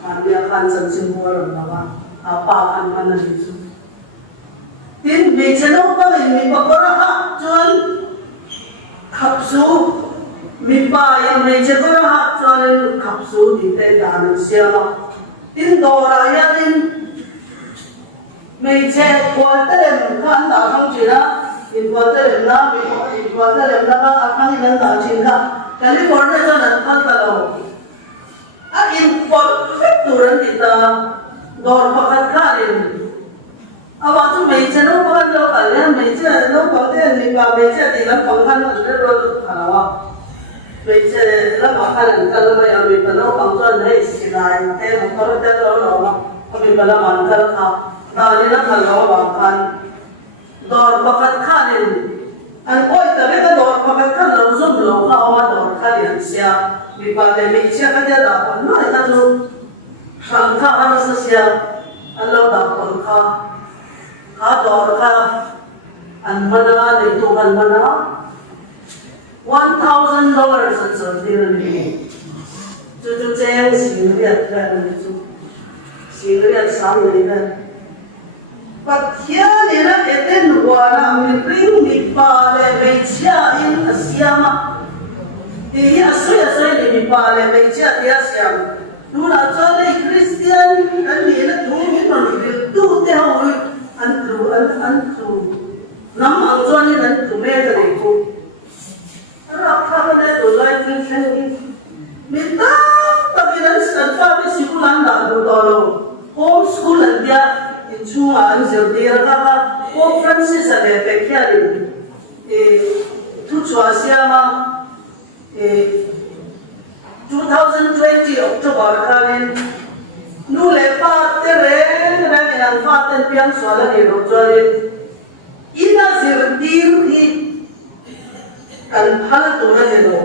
anda kan sensitif orang lawan apa akan mana itu. Tin bicara apa ini berapa jual kapsuมีป้ายังไม่เชื่อก็หักจนขับสู้ที่แต่ด่านเสียมาทิ้งตัวอะไรทิ้งไม่เชื่อควรเติมขันด่าทั้งชีนะทิ้งควรเติมนะมีควรเติมนะก็ขันที่นั่นด่าชิงค่ะแต่ที่ควรเติมนั้นขันตลอดอินควรเฟกตัวนั้นติดตาโดนพักข้าเองเอาว่าทุกไม่เชื่อน้องพันเราอะไรไม่เชื่อน้องพันเติมมีป้าไม่เชื่อที่นั่นพังขันนั่นเรื่องอะไรวะไม่ใช่แล้วมาขันกันแล้วยังมีปัญหาบางส่วนให้สิได้แต่ผมก็จะเล่าเราเขามีปัญหามันกันครับตอนนี้นักขันเราบางขันโดนประกันข้าหนึ่ง anh oi ta cái đồ mà cái lâu zoom lâu ka oma đồ cái liền xia vì bà để mình xia cái đó còn nói ta luôn sang ka ăn sa xia anh lâu đào còn ka đồ ka anh mana để tu anh mana $1,000 anh sợ đi rồi chú chém xin Việt ra rồi chú xin Việt sáng rồi đó bắt kia này là cái tên của là mình bring đi ba để về chia in Asia mà thì Asia thì đi ba để về chia thì Asia đúng là cho nên Christian anh nghĩ là đúng như mà mình tu theo rồi anh tu nắm ăn cho nên anh tu mê cái này cô rồi các bạn tu lại trên mình ta vì anh phải đi school anh đã tu rồi home school anh dia chung anh giờ đi ra các cô Francis ở đây về kia đi tu cho Asia mà 2020 October kalian nule pater ra cái anh pater piang xóa là điều rồi ina zirtir hi kan hal tu na de do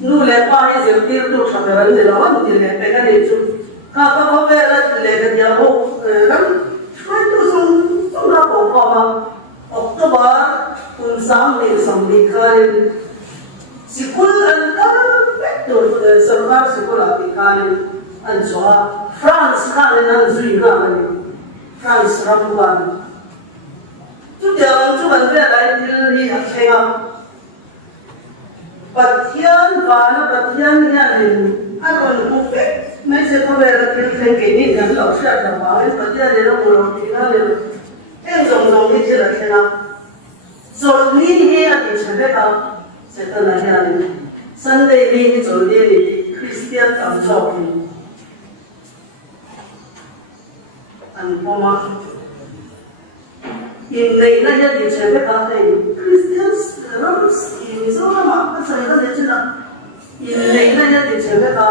nule pa hi zirtir tu saberan de lawan ti le pe ka de chu ka ko ve la le ga dia ho ram choi tu sung na ko pa ma October kun sam ni kalian Sikul an betul serba sikul apikan an soa France kan an zui kan France ramuan tu dia tu kan dia lain di akhirnya patian ni an on kufek mai se ko ber kil ni kan lo sha da ba patian le lo lo ni na le en zong ni je la khena so ni he a ti chhe ka Setan lagi ni, Sunday ni jual dia ni Christian tamcok ni, anpoma. Ini na dia di cewek kata Christian terus ini semua mak saya kan dia cakap ini na dia di cewek kata,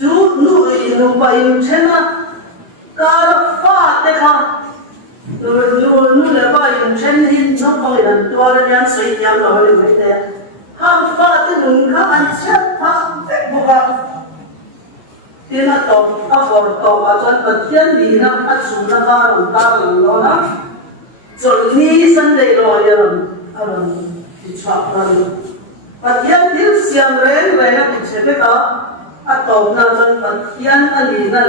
tu nu bayi cina kalau fat dekah. Nu lepas yang cenderung nampak dan tuan yang seinyam lawan mereka, hampa tu nungka ancap tak buka. Dia nak tahu apa acuan petian di nak acuan nak orang lona, jadi sendiri orang dicuakan. Petian dia siang rela dicebeka atau nak petian alina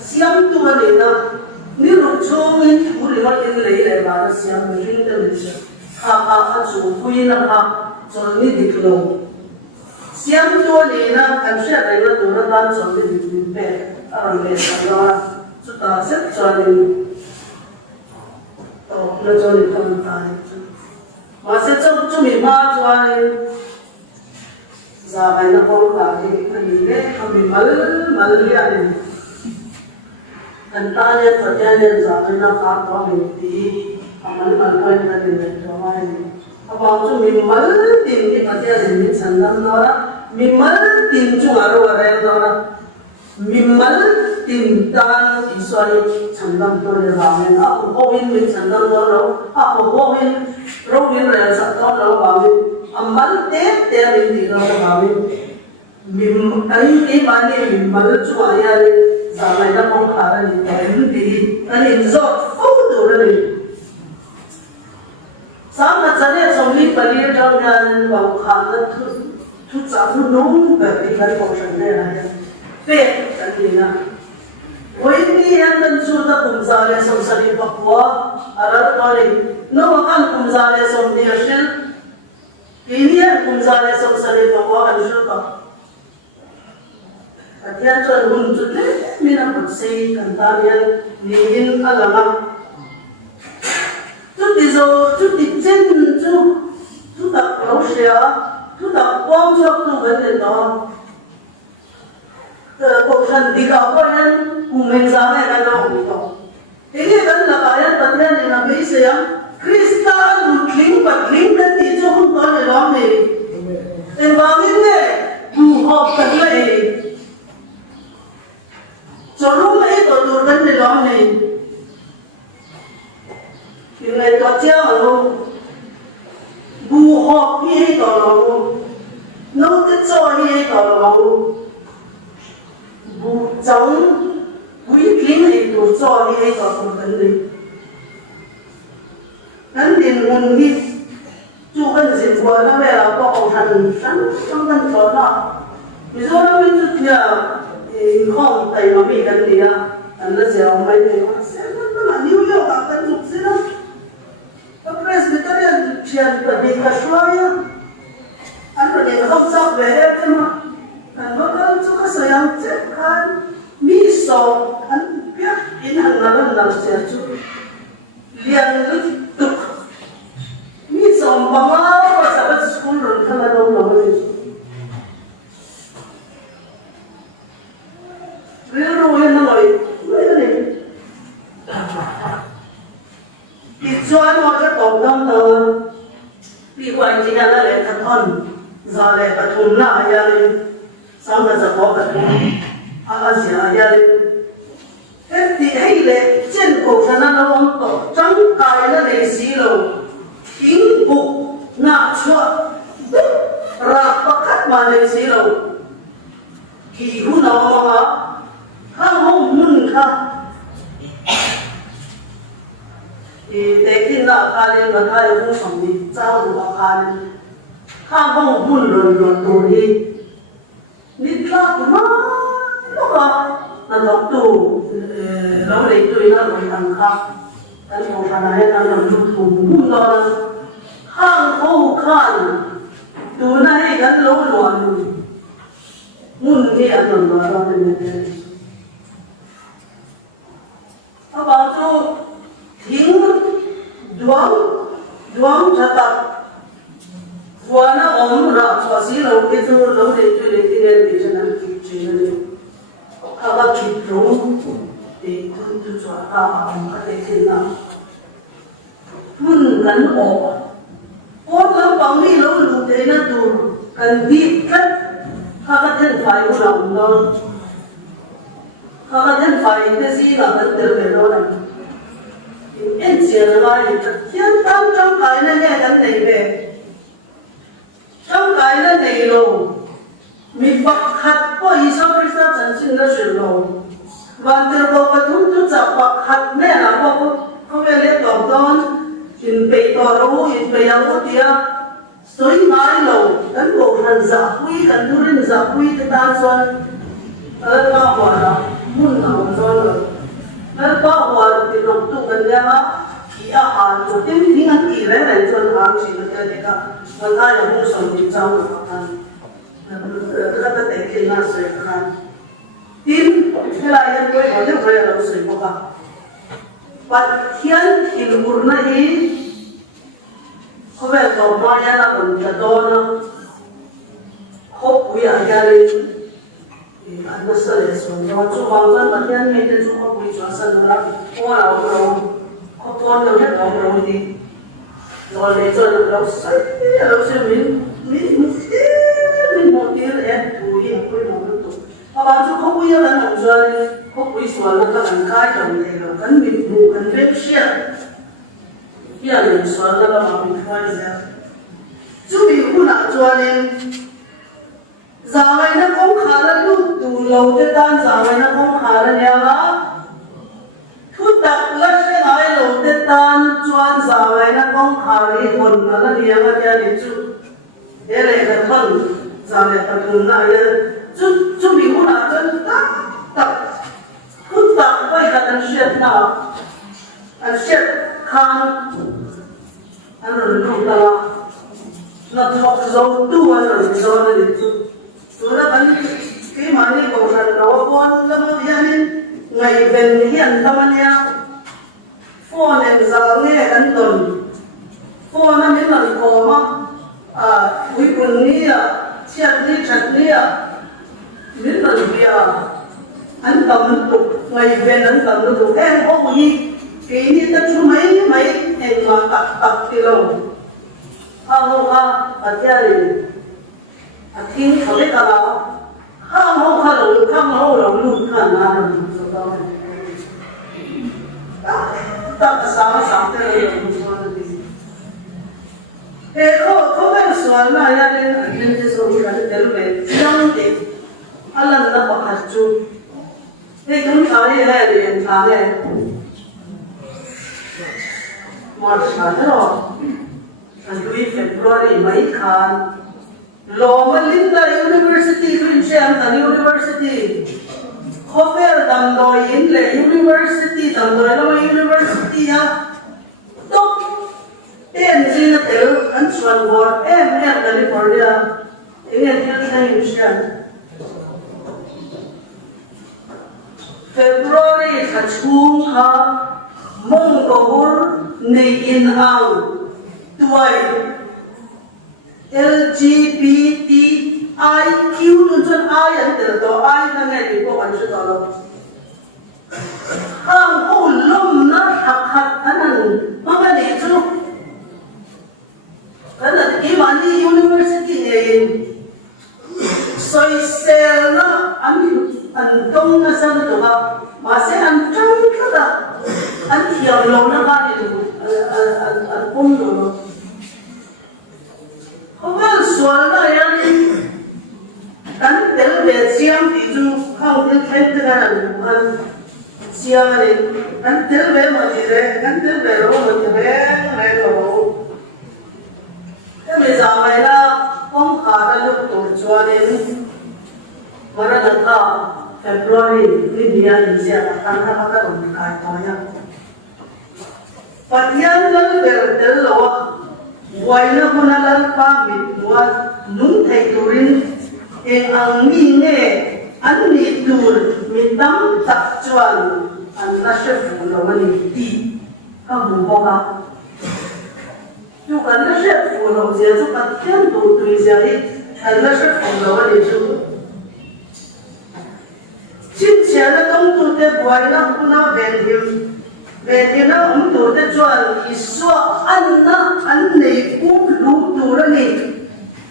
siang tu alina. Ni lúc chung in buri ma in lei le ba na siam ring de le cha ha chu pui na ha chon ni dik lo siam to ni na kan sha dai na tu na dan chon ni dik pe a le sa la chu ta set cha ni to na cho ni kan ta ma se chu mi ma chwa ni za bai na ko ka ni ani le ha mi mal ya ni Antanya perjalanan zaman nak kau mesti amal malkan tadi berdoa ini. Apa tu mimmal tin di perjalanan ini sandam dora, mimmal tin tu aru ada dora, mimmal tin tan iswari sandam dora bangun. Aku kawin min sandam dora, aku kawin rawin raya sandam dora bangun. Amal te min di dora bangun. Mim ini mana mimmal tu ayah ni. Sampai nak mengkara ni, tapi ani zat foto ni. Sama macamnya somli palir jangan mengkara tu campur nung berikan portion dia. Pet cantina. Ini yang mencuba kumzale somsari Papua, Arab Mali. No akan kumzale somdi Asil. Ini yang kumzale somsari Papua Asil. Katian tuan muncul le, mina bersih kantarian ningin alama. Tu dizo, tu dijen, tu tak lausia, tu tak kuang jok tu benda tu. Bukan dikawayan kumenzane kalau itu. Ini kan lakayan patian di nabi sayang kristal mukling dan tijo pun kau dalam ni. Enggak ni, hop terlei. Sorong itu turun di dalam ni. Ini tu siapa lu? bù họp hi đó lòng nấu cái cho hi đó lòng bù chống quý kính hi đồ cho hi đó lòng vấn đề cái tiền nguồn hi chú cần dịch qua nó về là có thành sẵn trong thân cho nó ví dụ nó mới chút nhờ không tay mà bị cái gì à anh nó sẽ ông mấy người sẽ nó là nhiều nhiều các cái dục gì đó các Presbyterian chuyện là bị cả xoay á anh phải nhìn không sao về hết mà anh nói cái chỗ cái sự yang chết khăn mi sầu anh biết in hàng nào sẽ chú liền lúc tục mi sầu mà mà sao cái school rồi thằng nào đâu rồi rồi nó nói cái này thì cho nó cái tổng tâm thờ vì quan chỉ là lệ thật thân giờ lệ thật thun là ya lên xong rồi giờ có thật thun à sẽ ya lên thế thì hay lệ trên cổ thân nó ông tổ trắng cài nó lệ xí lầu thính bụng ngạ chuột ra bắt cắt mà lệ xí lầu kỳ hú nào mà không không muốn không thì để khi nào khai lên và khai không sống đi trao được vào khai lên không không muốn luồn tù đi đi ra mà lúc đó là đọc tù lâu lấy tùy nó rồi thằng khác cái một thằng này nó làm lúc tù muốn đó không không khai tù này cái lâu luồn muốn đi ăn luồn đó nên các bạn chú thính doang chata qua nó ổn ra cho xí lâu cái chú lâu để tôi để cái này để cho nó kịp chuyện này các bạn kịp đúng thì tôi cho ta làm cái này thế nào muốn gắn ổn ổn lắm bằng đi lâu lâu để nó đủ cần kịp cách các bạn thân phải của lòng đó các bạn thân phải cái gì là cần được về đó này em chỉ là nói là thiên tâm trong cái này nghe cái này về trong cái này luôn mình bắt hạt có ý sao bây giờ chân chính nó chuyển luôn và từ đó bắt đầu chúng ta bắt hạt này là có về lấy tổng tôn in bị tòa rú in bị ăn có tia soi mãi lâu cán bộ hành giả quý cán tu linh giả quý cái ta xuân ở bao hòa là muốn nào rồi nên bao hòa thì lòng tu cần ra thì hàng chủ tính tiếng anh kỳ lấy này cho hàng chỉ là cái này cả và ta là muốn sống thì trong được hàng các cái tế kinh là sợi hàng tin thế là những cái gọi là về là sợi bọc à và thiên thì luôn này có vẻ có bao nhiêu là còn cả đó nó hộp quý ở gia đình anh nó sẽ lấy xuống rồi chú bảo dân bản nhân mình thì chú hộp quý cho sân nó là qua nào rồi có con đâu hết đâu rồi thì rồi lấy cho nó đâu say đâu xem mình một tiếng em tụi đi quên một lúc tụi và bạn chú không quý là nằm rồi không quý xuống nó các bạn cái chồng thì là cắn mình đủ cắn vết xịt bây giờ mình xuống nó là bảo mình khoai ra chú bị khu nào cho nên giờ này nó không khá là lúc đủ lâu cho tan giờ này nó không khá là nhiều lắm thuốc đặc là sẽ nói lâu cho tan cho giờ này nó không khá là hồn là nhiều là gia đình chú thế này là thân giờ này tập trung lại chú bị khu nào cho tập thuốc đặc vậy là anh xuyên nào anh xuyên khăn anh rồi không ta nó học dấu tu anh rồi dấu nó để tu nó vẫn cái mà đi cầu thần đó con nó mới hiện ngày về hiện tâm anh nha phô này giờ nghe anh tuần phô nó mới là có mà quý quần đi chết đi chặt đi biết là gì anh tầm tục ngày về anh tầm tục em có gì cái như ta chú mấy em mà tập thì lâu không ở gia đình thiênเขาได้กับเราข้ามห้องข้าหลงข้ามห้องหลงลุ่มข้ามมาหลงสุดต้องตั้งสามเท่าไหร่หลงสุดต้องเฮ้ยเขา soal na ya den adin je so ri kan tel me yang de alan na pakhat chu he tum thari le ren tha le mar sa ro an 2 February mai khan Loma-Linda University Rinchen an University Khofer damdoi in le University damdoi lama University ha tok ten zina tel an chuan bor California England na Houston February khachung ha Mongol nei in ang tuai LGBTIQ nun chun ai an tel to ai na ngai ni ko an chu to lo hang o lom na hak anan manga ni chu kana ki mani university in soi sel na an tong na san to ha ma se an tang kada an thiam lo na ba ni an pum lo Well, swallow yan. Kan tel be siam ti chu khang tel khet na kan siam ni kan tel be ma ni re kan tel be ro ma ni re lo e me za mai la kong kha ra lu to chwa ni mara na ta February ni dia ni sia kan ha ka ro ka ta ya patian la be tel lo Waina kunalan pamit buat nung thai turin ang ni ne an ni tur mitam tak chuan an na chef lo mani ti ka bu boka tu kan na chef lo je chu ka tiam tu tu ja ni an na chef lo mani chu chin chia na tong tu te waina kuna ben him về thì nó cũng tụ tới chuẩn thì số ăn này cũng đủ tụ ra nè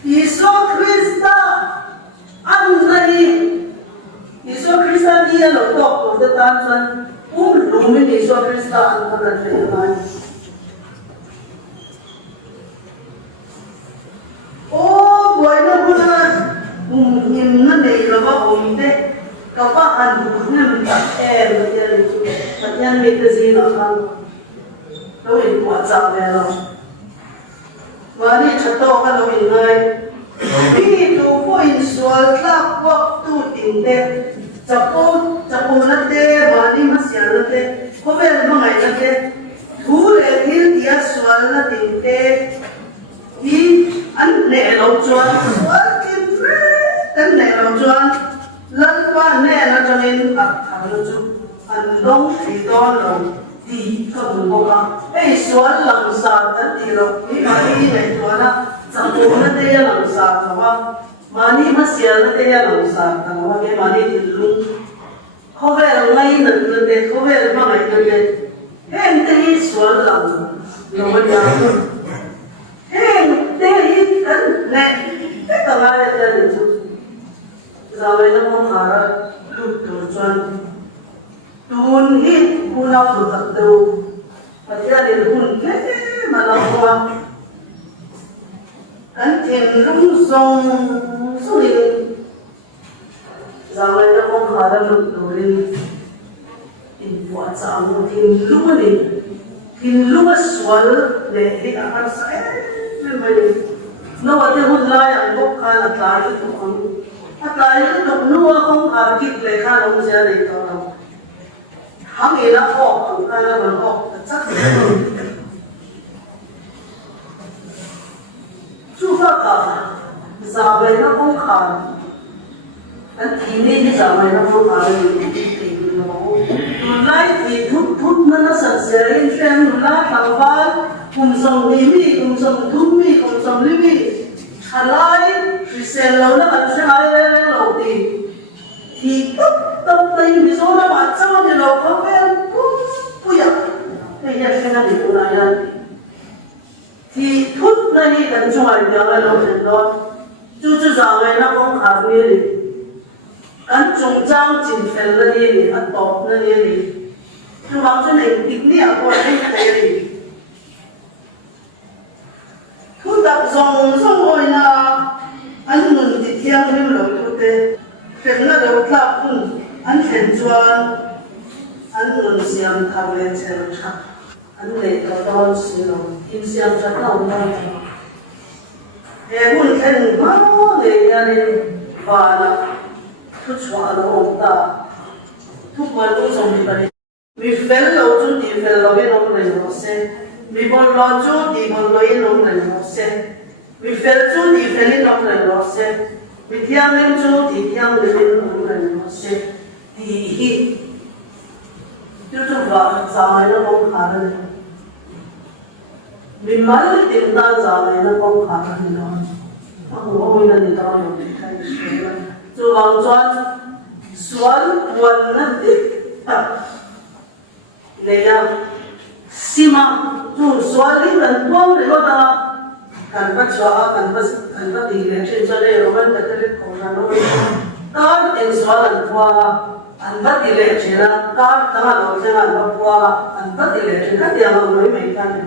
thì số Christa ăn này thì số Christa đi là tốt của tất cả chuẩn cũng đủ mình thì số Christa ăn thật là phải nói ô vậy nó cũng là nhìn nó này là bao gồm thế kapaan bukan em macam metazina kan lawin WhatsApp melo mani chato ka lawin ngai ini tu point soal lak waktu tinte chapo late mani masya late kovel mangai late thule thil dia soal la tinte hi an ne lo chuan soal kin tan ne lo chuan lần qua nè nó cho nên thằng nó chú anh đông thì to lòng thì không được bao lâu ấy số lần sạt đến thì rồi cái mà đi này cho nó chẳng có nó đây là lần sạt mà mà đi mà xia nó đây là lần sạt mà cái mà đi thì luôn không phải là ngay lần đây không phải là ngày lần đây em đây số lần rồi bây giờ em đây cái này cái tầng này là gì Zawai na mong hara lut turjuan tun hit kunaw lutak daw pati alin hun kete malakwa kan tin lung song surin Zawai na mong hara lut turin in buat sa amo tin lumanin tin lumaswal le di akar sa may nawate hun lai ang bukka na tayo ito ang at lahat ng nuwa kong arkit lekha nung siya dito hangin ako ang kalaman ko at sakit suka ka sabay na kong kan at hindi sabay na kong kan tulay itut-tut na nasagsarin siya nula tangval kung sang limi, kung sang tumi, kung sang limi halai Christian lâu nó ăn sẽ ai lên lâu thì tập tình vì số nó bắt sau thì lâu có vẻ bây giờ thì giờ cái này cũng là thì thút này cần cho ai nhớ là lâu đến đó chú rằng này nó không khá đi ăn trồng trang chỉnh phèn là đi ăn bọc là đi chú bảo cho này thích đi à có ai thấy đi thút tập dòng xong rồi là anh ngừng thì thiêng lên lối của thế thế là đầu tập anh khen chuan anh ngừng xem thao lên xe chắc anh lấy tao đón xin lỗi im xem chắc nào mà em muốn khen quá để gia đình và là thu xóa nó ông ta thu quan cũng xong đi vậy vì phèn lâu chút thì phèn lâu bên ông này nó sẽ vì bọn lo chút thì bọn lo in ông này nó sẽ vì phèn chút thì phèn in ông này nó sẽ vì thiang lên chút thì thiang lên ông này nó sẽ thì chứ chúng vợ già này nó không khá lên vì mấy tìm ta già này nó không khá lên nó không có mình là đi đâu được thay đổi chú bằng choan xoắn quần nó đi này sima chú xoắn đi lần quăng để có ta cần bắt xóa cần bắt đi lên trên cho đây rồi vẫn phải tới cổ ra nó ta tiền xóa lần qua anh bắt đi lên trên là ta ta nói cho anh bắt qua anh bắt đi lên trên các nhà hàng nói mấy cái này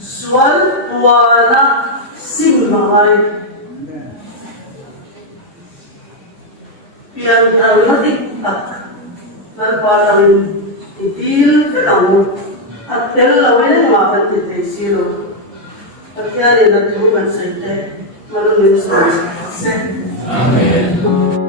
xoắn qua là sima pian almatik at parang itil kalang at kailangan na makatitay silo at kaya rin at lugan sa ite malungin sa Amen.